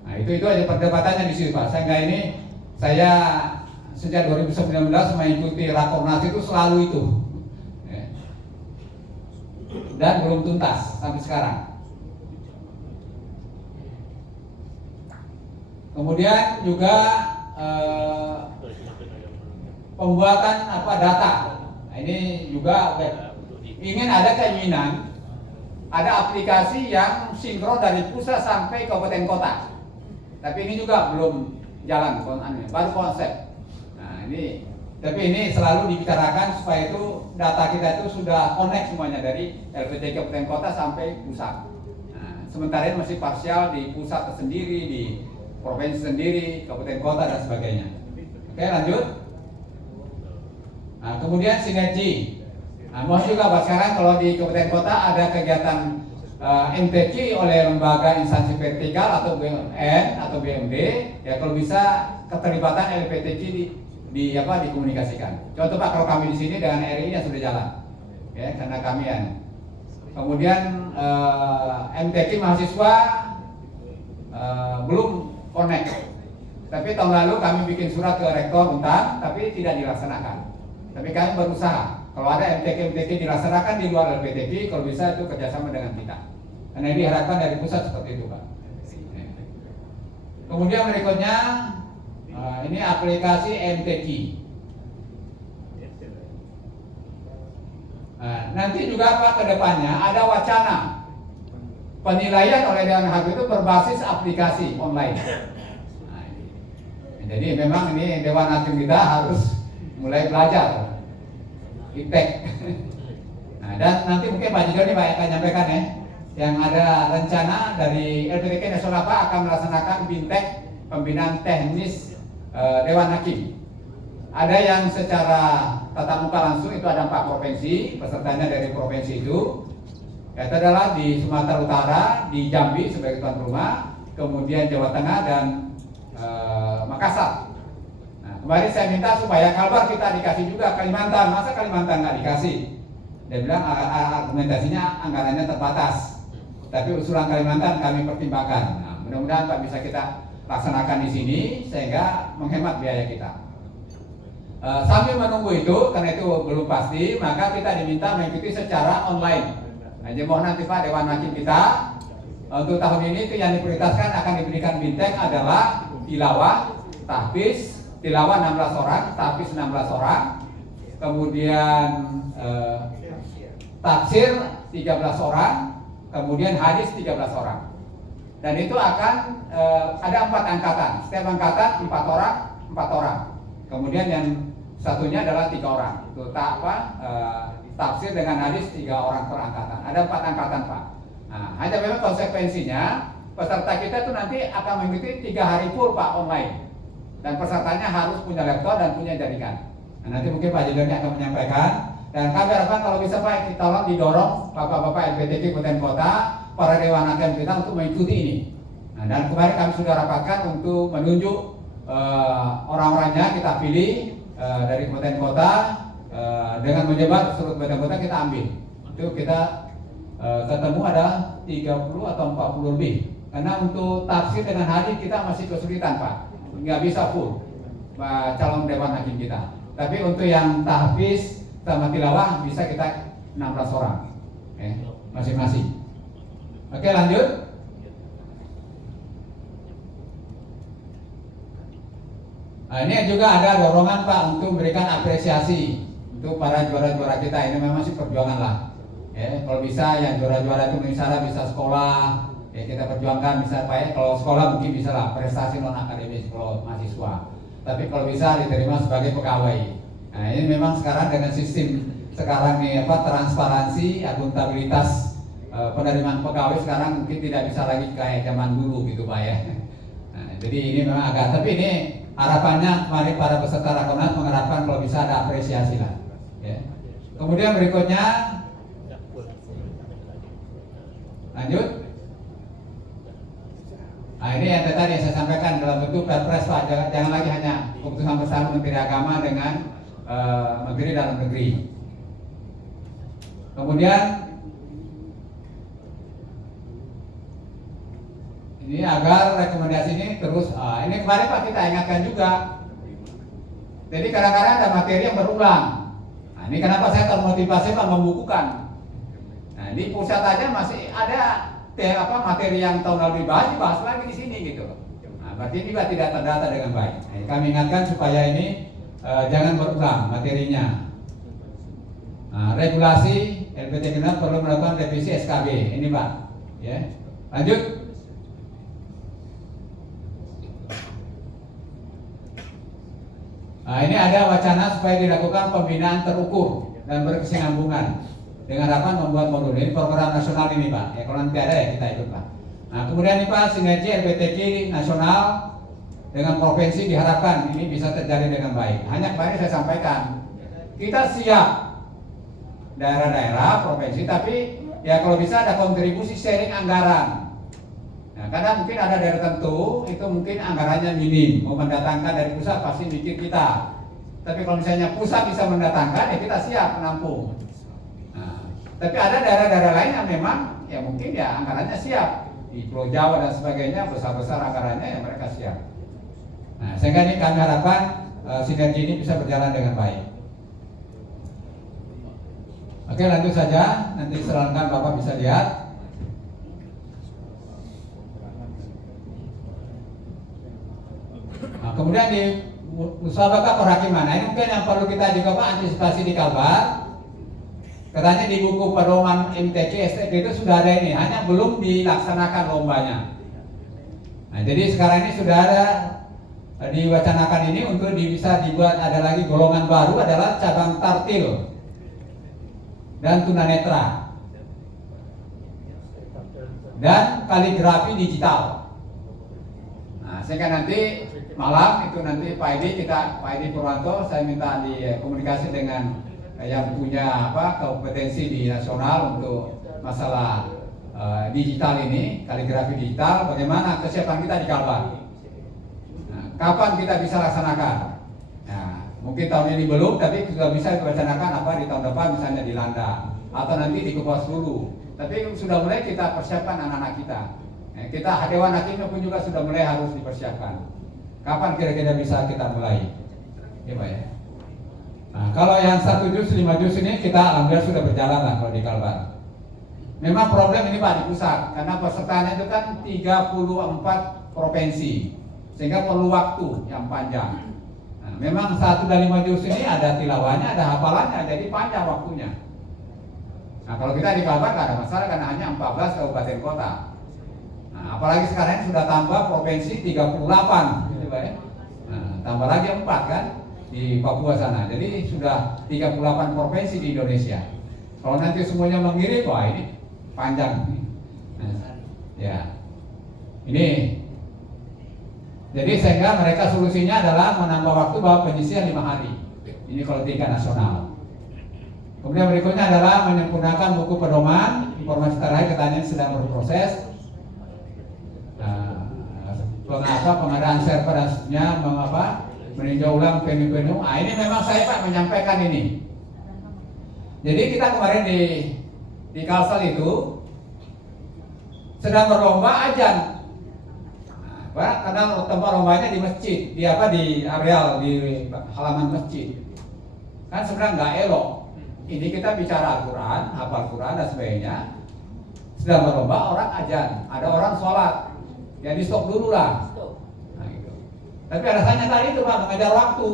Nah, itu aja perdebatannya di situ Pak. Sehingga ini saya sejak 2019 mengikuti Rakornas itu selalu itu. Ya. Dan belum tuntas sampai sekarang. Kemudian juga pembuatan data. Nah, ini juga ingin ada keinginan ada aplikasi yang sinkron dari pusat sampai kabupaten kota. Tapi ini juga belum jalan, baru konsep. Nah, tapi ini selalu dibicarakan supaya itu data kita itu sudah connect semuanya dari LPTK kabupaten kota sampai pusat. Nah, sementara ini masih parsial di pusat sendiri, di provinsi sendiri, kabupaten kota dan sebagainya. Oke, lanjut. Nah, kemudian sinergi. Nah, mohon juga Pak, sekarang kalau di kabupaten kota ada kegiatan MTQ oleh lembaga instansi vertikal atau BUMN atau BUMD, ya kalau bisa keterlibatan LPTQ dikomunikasikan. Contoh Pak, kalau kami di sini dengan RI yang sudah jalan, ya karena kami ya. Kemudian MTQ mahasiswa belum connect, tapi tahun lalu kami bikin surat ke rektor Untan, tapi tidak dilaksanakan. Tapi kami berusaha. Kalau ada MTQ dilaksanakan di luar LPTQ, kalau bisa itu kerjasama dengan kita. Karena ini diharapkan dari pusat seperti itu Pak. Kemudian berikutnya ini aplikasi MTQ. Nah, nanti juga Pak ke depannya ada wacana penilaian oleh Dewan Hakim itu berbasis aplikasi online. Nah, jadi memang ini Dewan Hakim kita harus mulai belajar IPTEK. Nah, dan nanti mungkin Pak Jido ini Pak akan nyampaikan ya, yang ada rencana dari LPTK Nasional Pak akan melaksanakan BINTEK, pembinaan teknis Dewan Hakim. Ada yang secara tatap muka langsung, itu ada 4 provinsi, pesertanya dari provinsi itu. Itu adalah di Sumatera Utara, di Jambi sebagai tuan rumah, kemudian Jawa Tengah dan Makassar. Kemarin saya minta supaya Kalbar kita dikasih juga Kalimantan, masa Kalimantan nggak dikasih? Dia bilang argumentasinya anggarannya terbatas, tapi usulan Kalimantan kami pertimbangkan. Nah, mudah-mudahan Pak bisa kita laksanakan di sini sehingga menghemat biaya kita. Sambil menunggu itu, karena itu belum pasti, maka kita diminta mengikuti secara online. Nah, jadi mohon nanti Pak Dewan Hakim kita untuk tahun ini itu yang diprioritaskan akan diberikan BINTEK adalah tilawah, tahfiz. Tilawah 16 orang, tahfiz 16 orang, kemudian tafsir 13 orang, kemudian hadis 13 orang. Dan itu akan ada 4 angkatan, setiap angkatan 4 orang. Kemudian yang satunya adalah 3 orang. Itu tafsir dengan hadis 3 orang per angkatan. Ada 4 angkatan Pak. Nah, hanya memang konsekuensinya peserta kita itu nanti akan mengikuti 3 hari full Pak online. Dan pesertanya harus punya laptop dan punya jaringan. Nah, nanti mungkin Pak Jendroni akan menyampaikan. Dan kami harapkan kalau bisa Pak, kita tolong didorong Bapak-Bapak LPTK Kabupaten Kota, para Dewan Hakim kita untuk mengikuti ini. Nah, dan kemarin kami sudah rapatkan untuk menunjuk orang-orangnya kita pilih dari Kabupaten Kota dengan menyebar seluruh Kabupaten Kota kita ambil. Itu kita ketemu ada 30 atau 40 lebih. Karena untuk tafsir dengan hadis kita masih kesulitan Pak, nggak bisa full calon Dewan Hakim kita. Tapi untuk yang tahfiz sama tilawah bisa kita 16 orang, masing-masing. Oke, lanjut. Nah, ini juga ada dorongan Pak untuk memberikan apresiasi untuk para juara-juara kita. Ini memang masih perjuangan lah. Kalau bisa yang juara-juara itu misalnya bisa sekolah, kita perjuangkan bisa Pak. Kalau sekolah mungkin bisa lah prestasi non akademis kalau mahasiswa. Tapi kalau bisa diterima sebagai pegawai. Nah, ini memang sekarang dengan sistem sekarang nih transparansi, akuntabilitas penerimaan pegawai sekarang mungkin tidak bisa lagi kayak zaman dulu gitu Pak ya. Nah, jadi ini memang agak, tapi ini harapannya kemarin para peserta rakornas mengharapkan kalau bisa ada apresiasi lah. Ya. Kemudian berikutnya, lanjut. Nah, ini yang tadi saya sampaikan dalam bentuk perpres Pak, jangan lagi hanya keputusan bersama Menteri Agama dengan Menteri Dalam Negeri. Kemudian ini agar rekomendasi ini terus, ini kemarin Pak kita ingatkan juga. Jadi kadang-kadang ada materi yang berulang. Nah, ini kenapa saya termotivasi Pak membukukan. Nah, di pusat aja masih ada materi yang tahun lalu dibahas lagi di sini gitu. Nah, berarti ini juga tidak terdata dengan baik. Nah, kami ingatkan supaya ini jangan berulang materinya. Nah, regulasi LPTK perlu melakukan revisi SKB ini Pak. Ya, lanjut. Nah, ini ada wacana supaya dilakukan pembinaan terukur dan berkesinambungan dengan harapan membuat modul ini program nasional ini Pak. Ya kalau nanti ada ya kita ikut Pak. Nah, kemudian ini Pak sinergi LPTK nasional dengan provinsi diharapkan ini bisa terjadi dengan baik. Hanya kemarin saya sampaikan kita siap daerah-daerah provinsi, tapi ya kalau bisa ada kontribusi sharing anggaran. Nah, karena mungkin ada daerah tertentu itu mungkin anggarannya minim, mau mendatangkan dari pusat pasti mikir kita. Tapi kalau misalnya pusat bisa mendatangkan ya kita siap menampung. Nah, tapi ada daerah-daerah lain yang memang ya mungkin ya anggarannya siap, di Pulau Jawa dan sebagainya besar-besar anggarannya ya mereka siap. Nah, sehingga ini kami harapkan sinergi ini bisa berjalan dengan baik. Oke, lanjut saja. Nanti silakan Bapak bisa lihat. Nah, kemudian di musabaqah perhakiman. Nah, ini mungkin yang perlu kita juga Pak antisipasi di Kalbar. Katanya di buku pedoman MTQ STK itu sudah ada ini, hanya belum dilaksanakan lombanya. Nah, jadi sekarang ini sudah ada diwacanakan ini untuk bisa dibuat ada lagi golongan baru adalah cabang tartil dan tunanetra dan kaligrafi digital. Nah, sehingga nanti malam itu nanti Pak Edi Purwanto saya minta di komunikasi dengan yang punya kompetensi di nasional untuk masalah digital ini, kaligrafi digital, bagaimana kesiapan kita di Kalbar. Nah, kapan kita bisa laksanakan? Nah, mungkin tahun ini belum, tapi sudah bisa dilaksanakan di tahun depan misalnya di Landa atau nanti di Kapuas Hulu. Tapi sudah mulai kita persiapkan anak-anak kita. Nah, kita Dewan Hakimnya pun juga sudah mulai harus dipersiapkan. Kapan kira-kira bisa kita mulai? Ya Pak ya. Nah, kalau yang 1 juz, 5 juz ini kita alhamdulillah sudah berjalan lah kalau di Kalbar. Memang problem ini Pak di pusat, karena pesertanya itu kan 34 provinsi, sehingga perlu waktu yang panjang. Nah, memang 1 dan 5 juz ini ada tilawahnya, ada hafalannya, jadi panjang waktunya. Nah, kalau kita di Kalbar nggak ada masalah karena hanya 14 kabupaten kota. Nah, apalagi sekarang sudah tambah provinsi 38, gitu Pak ya. Nah, tambah lagi 4 kan di Papua sana. Jadi sudah 38 provinsi di Indonesia. Kalau nanti semuanya mengirim, wah ini panjang. Nah, ya. Ini Jadi sehingga mereka solusinya adalah menambah waktu bahwa penyisian 5 hari. Ini kalau tingkat nasional. Kemudian berikutnya adalah menyempurnakan buku pedoman informasi terakhir katanya sedang berproses. Pengadaan server dan seterusnya, meninjau ulang venue-venue. Ini memang saya Pak menyampaikan ini. Jadi kita kemarin di Kalsel itu sedang berlomba ajan. Karena tempat lombanya di masjid, di areal di halaman masjid. Kan sebenarnya nggak elok. Ini kita bicara Al-Quran, hafal Quran dan sebagainya. Sedang berlomba orang ajan, ada orang sholat, ya di stop dulu lah. Nah, gitu. Tapi alasannya tadi itu Pak mengejar waktu.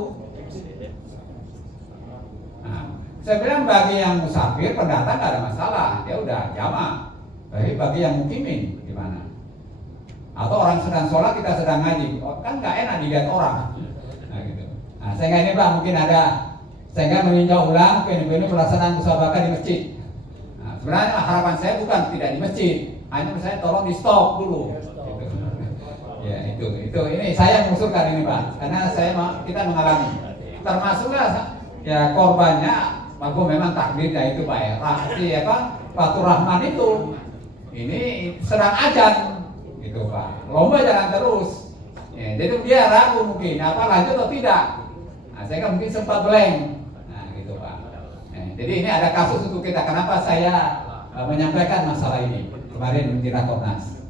Nah, saya bilang bagi yang musafir pendatang nggak ada masalah, dia udah jamak. Tapi bagi yang mukimin gimana? Atau orang sedang sholat kita sedang ngaji, kan nggak enak dilihat orang. Nah, gitu. Nah, sehingga ini Pak mungkin ada. Sehingga meninjau ulang venue-venue pelaksanaan musabaqah di masjid. Nah, sebenarnya harapan saya bukan tidak di masjid, hanya misalnya tolong di stop dulu. Gitu. Ya itu ini saya mengusulkan ini Pak, karena kita mengalami, termasuklah ya korbannya, walaupun memang takdirnya itu Pak ya, Fatur Rahman itu, ini sedang ajan, gitu Pak. Lomba jalan terus, ya, jadi dia ragu mungkin lanjut atau tidak. Nah, saya mungkin sempat blank. Jadi ini ada kasus untuk kita. Kenapa saya menyampaikan masalah ini kemarin di Rakornas.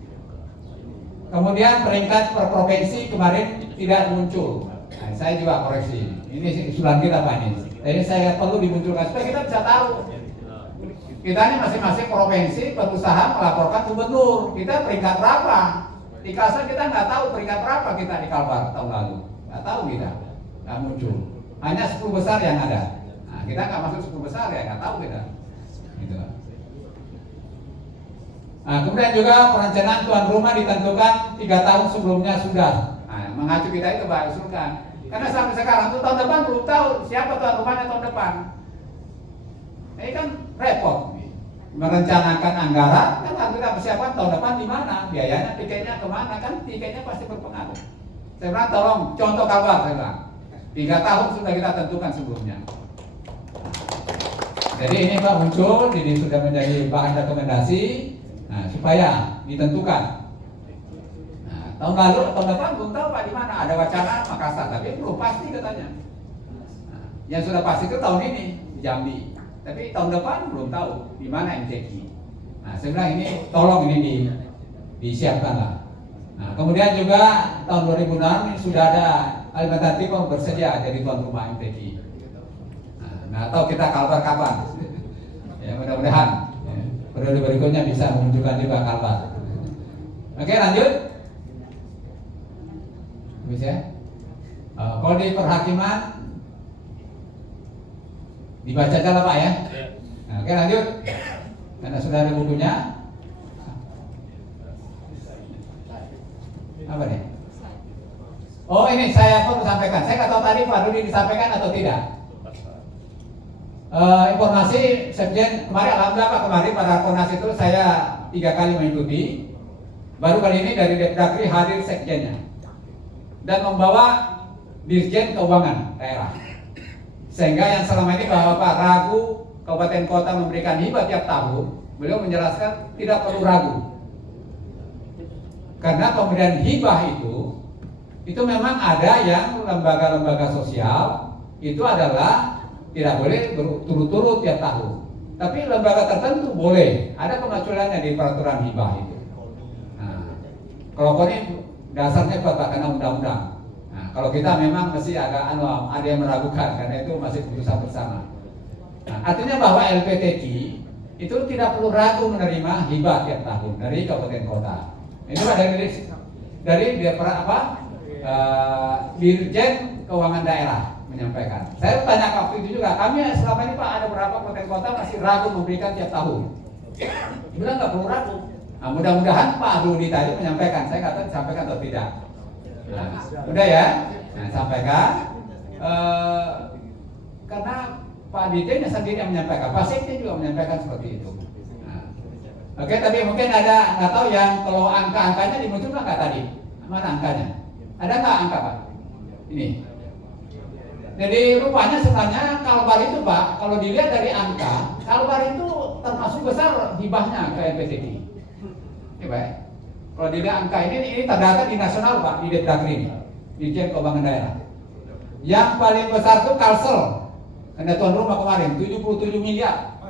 Kemudian peringkat per provinsi kemarin tidak muncul. Nah, saya juga koreksi. Ini usulan kita Pak ini. Jadi saya perlu dimunculkan supaya kita bisa tahu. Kita ini masing-masing provinsi berusaha melaporkan gubernur. Kita peringkat berapa? Di Kalsel kita nggak tahu peringkat berapa kita di Kalbar tahun lalu. Nggak tahu kita. Nggak muncul. Hanya 10 besar yang ada. Kita nggak masuk 10 besar ya, nggak tahu kita. Gitu. Nah, kemudian juga perencanaan tuan rumah ditentukan 3 tahun sebelumnya sudah. Nah, mengacu kita itu Pak usulkan. Karena sampai sekarang tuh tahun depan belum tahu siapa tuan rumahnya tahun depan. Ini kan repot. Merencanakan anggaran kan harus kita persiapkan tahun depan di mana, biayanya, tiketnya kemana, kan tiketnya pasti berpengaruh. Saya bilang tolong contoh kabar saya bilang. 3 tahun sudah kita tentukan sebelumnya. Jadi ini Pak muncul, ini sudah menjadi bahan rekomendasi, nah, supaya ditentukan. Nah, tahun lalu, tahun depan belum tahu Pak di mana. Ada wacana Makassar, tapi belum pasti katanya. Nah, yang sudah pasti itu tahun ini di Jambi, tapi tahun depan belum tahu di mana MTQ. Nah, saya bilang ini tolong ini disiapkan lah. Nah, kemudian juga tahun 2006 ini sudah ada Alimentatif yang bersedia jadi tuan rumah MTQ. Nah, atau kita Kalbar kapan? Ya mudah-mudahan periode berikutnya bisa menunjukkan juga Kalbar. Oke lanjut. Bisa? Kalau di perhakiman dibaca aja lah Pak ya. Nah, oke lanjut. Karena sudah ada bukunya. Apa nih? Oh ini saya perlu sampaikan. Saya nggak tahu tadi Pak Rudi disampaikan atau tidak. Informasi Sekjen kemarin alhamdulillah Pak kemarin pada Rakornas itu saya 3 kali mengikuti. Baru kali ini dari Depdagri hadir Sekjennya dan membawa Dirjen Keuangan daerah. Sehingga yang selama ini bahwa Pak ragu kabupaten kota memberikan hibah tiap tahun, beliau menjelaskan tidak perlu ragu. Karena pemberian hibah itu memang ada yang lembaga-lembaga sosial itu adalah tidak boleh berturut-turut tiap tahun. Tapi lembaga tertentu boleh. Ada pengacurannya di peraturan hibah itu. Nah, kalau ini dasarnya Pak karena undang-undang. Nah, kalau kita memang masih agak ada yang meragukan karena itu masih keputusan bersama. Nah, artinya bahwa LPTQ itu tidak perlu ragu menerima hibah tiap tahun dari kabupaten kota. Ini Pak dari Dirjen Keuangan Daerah menyampaikan. Saya tanya waktu itu juga, kami selama ini Pak ada berapa kabupaten kota masih ragu memberikan tiap tahun. Dia bilang nggak perlu ragu. Nah, mudah-mudahan Pak Rudi tadi menyampaikan, saya nggak tahu disampaikan atau tidak. Nah, udah ya, nah, sampaikan. Karena Pak Dirjennya sendiri yang menyampaikan, Pak Sekjen juga menyampaikan seperti itu. Nah, oke, tapi mungkin ada nggak tahu yang kalau angka-angkanya dimunculkan nggak tadi? Mana angkanya? Ada nggak angka Pak? Ini. Jadi rupanya sebenarnya Kalbar itu Pak, kalau dilihat dari angka, Kalbar itu termasuk besar hibahnya ke LPTK. Ini Pak. Kalau dilihat angka ini terdata di nasional Pak, di Depdagri ini, Dirjen Keuangan Daerah. Yang paling besar itu Kalsel, karena tuan rumah kemarin 77 miliar.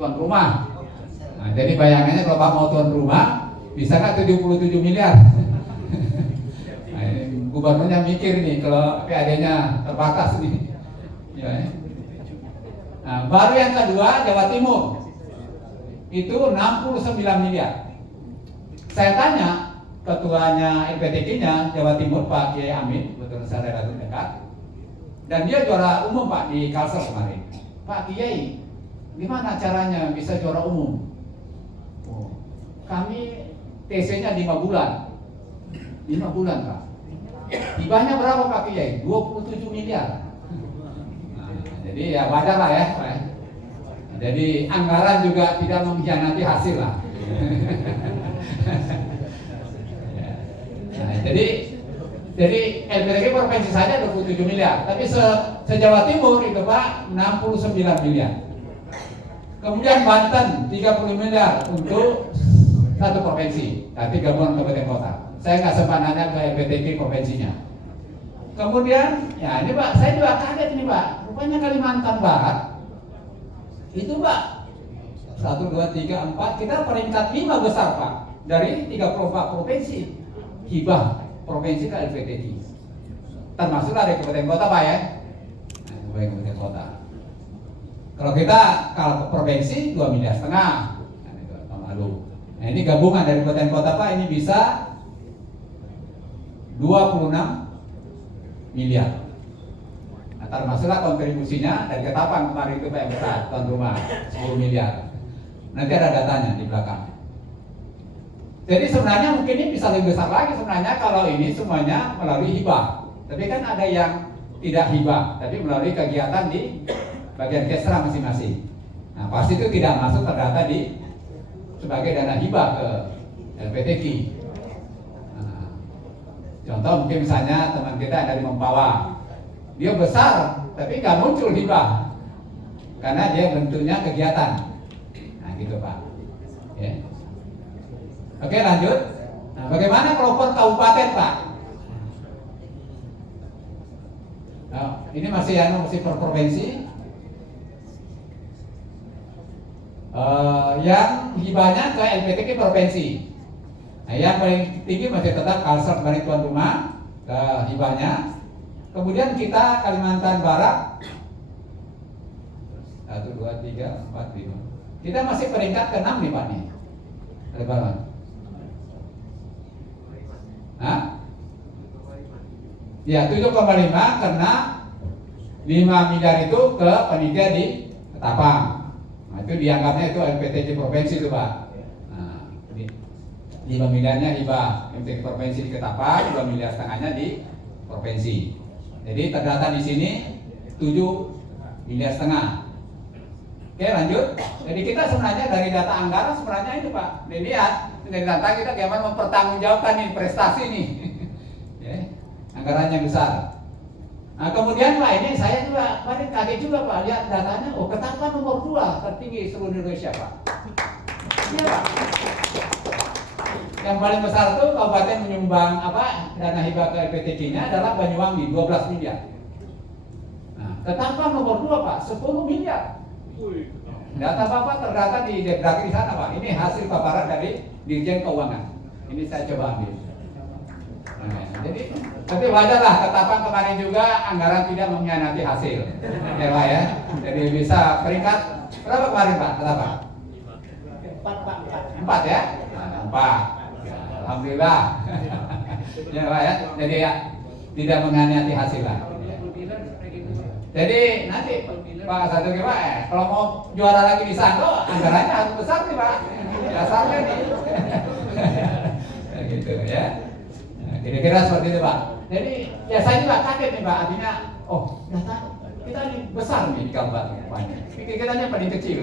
Tuan rumah. Nah, jadi bayangannya kalau Pak mau tuan rumah, bisa nggak 77 miliar? Nah, ini gubernurnya mikir nih kalau PAD-nya terbatas nih. Ya. Nah, baru yang kedua Jawa Timur itu 69 miliar. Saya tanya ketuanya LPTK-nya Jawa Timur Pak Kiai Amin, betul saya relatif dekat, dan dia juara umum Pak di Kalsel kemarin. Pak Kiai, gimana caranya bisa juara umum? Oh, kami TC-nya 5 bulan. 5 bulan Pak. Hibahnya berapa Pak Kiai? 27 miliar. Nah, jadi ya wajar lah ya Pak. Jadi anggaran juga tidak mengkhianati hasil lah. Nah, jadi LPTK provinsi saja 27 miliar, tapi se-Jawa Timur itu Pak 69 miliar. Kemudian Banten 30 miliar untuk satu provinsi, tapi gabungan kabupaten kota. Saya nggak sempat nanya ke LPTK provinsinya. Kemudian, ya ini Pak, saya juga kaget ini Pak, rupanya Kalimantan Barat itu Pak 1, 2, 3, 4, kita peringkat 5 besar Pak dari 34 provinsi hibah provinsi ke LPTK. Termasuk dari kabupaten kota Pak ya. Nah, kabupaten kota. Kalau kita kalau provinsi 2,5 miliar. Nah, itu tahun lalu. Nah, ini gabungan dari kabupaten kota Pak ini bisa 26 miliar. Nah, termasuklah kontribusinya dari Ketapang kemarin itu Pak yang besar, tuan rumah 10 miliar. Nanti ada datanya di belakang. Jadi sebenarnya mungkin ini bisa lebih besar lagi sebenarnya kalau ini semuanya melalui hibah. Tapi kan ada yang tidak hibah, tapi melalui kegiatan di bagian kesra masing-masing. Nah, pasti itu tidak masuk terdata di sebagai dana hibah ke LPTK. Nah, contoh mungkin misalnya teman kita yang dari Mempawah, dia besar tapi nggak muncul hibah karena dia bentuknya kegiatan. Nah, gitu Pak. Ya. Oke, lanjut. Nah, bagaimana kalau per kabupaten Pak? Nah, ini masih per provinsi. Yang hibahnya ke LPTK provinsi. Nah, yang paling tinggi masih tetap Kalsel kemarin tuan rumah ke hibahnya. Kemudian kita Kalimantan Barat 1, 2, 3, 4, 5. Kita masih peringkat ke-6 nih Pak nih. Ada berapa? Hah? Ya 7,5 karena 5 miliar itu ke panitia di Ketapang. Nah, itu dianggapnya itu LPTK provinsi itu Pak. Nah, 5 miliarnya hibah LPTK provinsi di Ketapang, 2,5 miliar di provinsi. Jadi terdata di sini 7,5 miliar. Oke, lanjut. Jadi kita sebenarnya dari data anggaran sebenarnya itu Pak, dilihat dari data kita bagaimana mempertanggungjawabkan nih prestasi nih. Ya, anggarannya besar. Nah, kemudian Pak ini saya juga kemarin kaget juga Pak lihat datanya. Oh, Ketapang nomor 2 tertinggi seluruh Indonesia Pak. Iya Pak. Yang paling besar itu kabupaten menyumbang dana hibah ke LPTK-nya adalah Banyuwangi 12 miliar. Nah, Ketapang nomor 2 Pak 10 miliar. Data Bapak terdata di Depdagri sana Pak. Ini hasil paparan dari Dirjen Keuangan. Ini saya coba ambil. Nah, jadi tapi wajarlah Ketapang kemarin juga anggaran tidak mengkhianati hasil. Ya Pak ya. Jadi bisa peringkat berapa kemarin Pak Ketapang? 4 Pak. 4 ya? Nah, 4. Ya, alhamdulillah. Ya Pak ya. Jadi ya tidak mengkhianati hasil lah. Jadi nanti Pak satu Pak kalau mau juara lagi di Sanggo anggarannya harus besar nih Pak. Dasarnya nih. Nah, gitu ya. Nah, kira-kira seperti itu Pak. Jadi ya saya juga kaget nih Pak. Artinya data kita ini besar nih di kabupaten. Pikirannya paling kecil.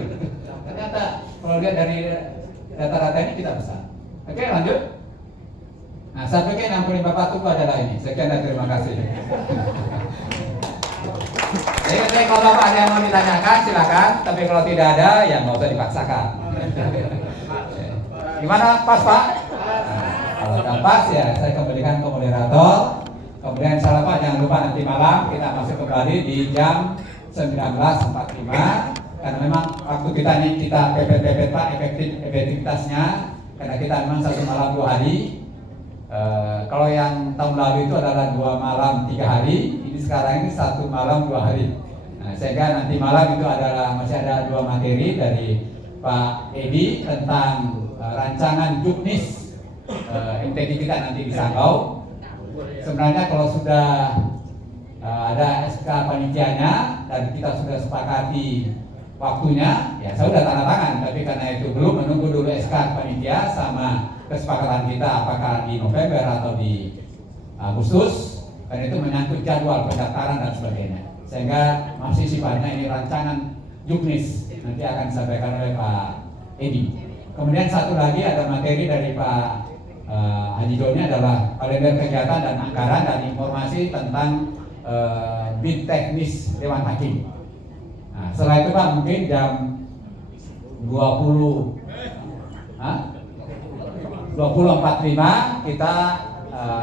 Ternyata kalau lihat dari data-data ini kita besar. Oke, lanjut. Nah, saya pikir yang paling Bapak tunggu adalah ini. Sekian dan terima kasih. Jadi kalau Bapak ada yang mau ditanyakan silakan, tapi kalau tidak ada ya nggak usah dipaksakan. Gimana, pas Pak? Nah, kalau sudah pas ya saya kembalikan ke moderator. Kemudian salah Pak, jangan lupa nanti malam kita masuk kembali di jam 19.45 karena memang waktu kita ini kita pepet Pak, efektivitasnya karena kita memang 1 malam 2 hari. Kalau yang tahun lalu itu adalah 2 malam 3 hari, ini sekarang ini 1 malam 2 hari. Nah, sehingga nanti malam itu adalah masih ada 2 materi dari Pak Edi tentang rancangan juknis MTQ kita nanti di Sanggau. Sebenarnya kalau sudah ada SK panitianya dan kita sudah sepakati waktunya, ya saya sudah tanda tangan. Tapi karena itu belum, menunggu dulu SK panitia sama kesepakatan kita apakah di November atau di Agustus, karena itu menyangkut jadwal pendaftaran dan sebagainya. Sehingga masih sifatnya ini rancangan juknis nanti akan disampaikan oleh Pak Edi. Kemudian satu lagi ada materi dari Pak Haji Joni adalah kalender kegiatan dan anggaran dan informasi tentang bid teknis Dewan Hakim. Nah, setelah itu Pak mungkin jam 20.45 kita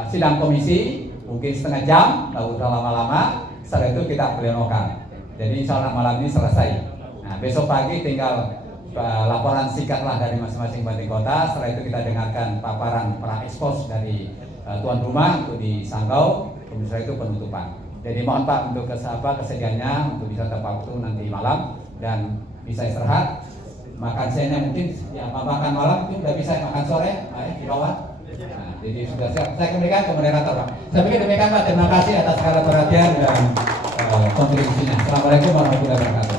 sidang komisi mungkin setengah jam, lalu udah lama-lama. Setelah itu kita plenokan. Jadi insya Allah malam ini selesai. Nah, besok pagi tinggal laporan singkatlah dari masing-masing bupati kota. Setelah itu kita dengarkan paparan para ekspos dari tuan rumah untuk di Sanggau. Kemudian setelah itu penutupan. Jadi mohon Pak untuk kesediaannya untuk bisa tepat waktu nanti malam dan bisa istirahat. Makan siangnya mungkin ya makan malam mungkin udah bisa makan sore di bawah. Nah, jadi sudah siap. Saya kembalikan ke moderator Pak. Saya pikir demikian Pak. Terima kasih atas segala perhatian dan kontribusinya. Assalamualaikum warahmatullahi wabarakatuh.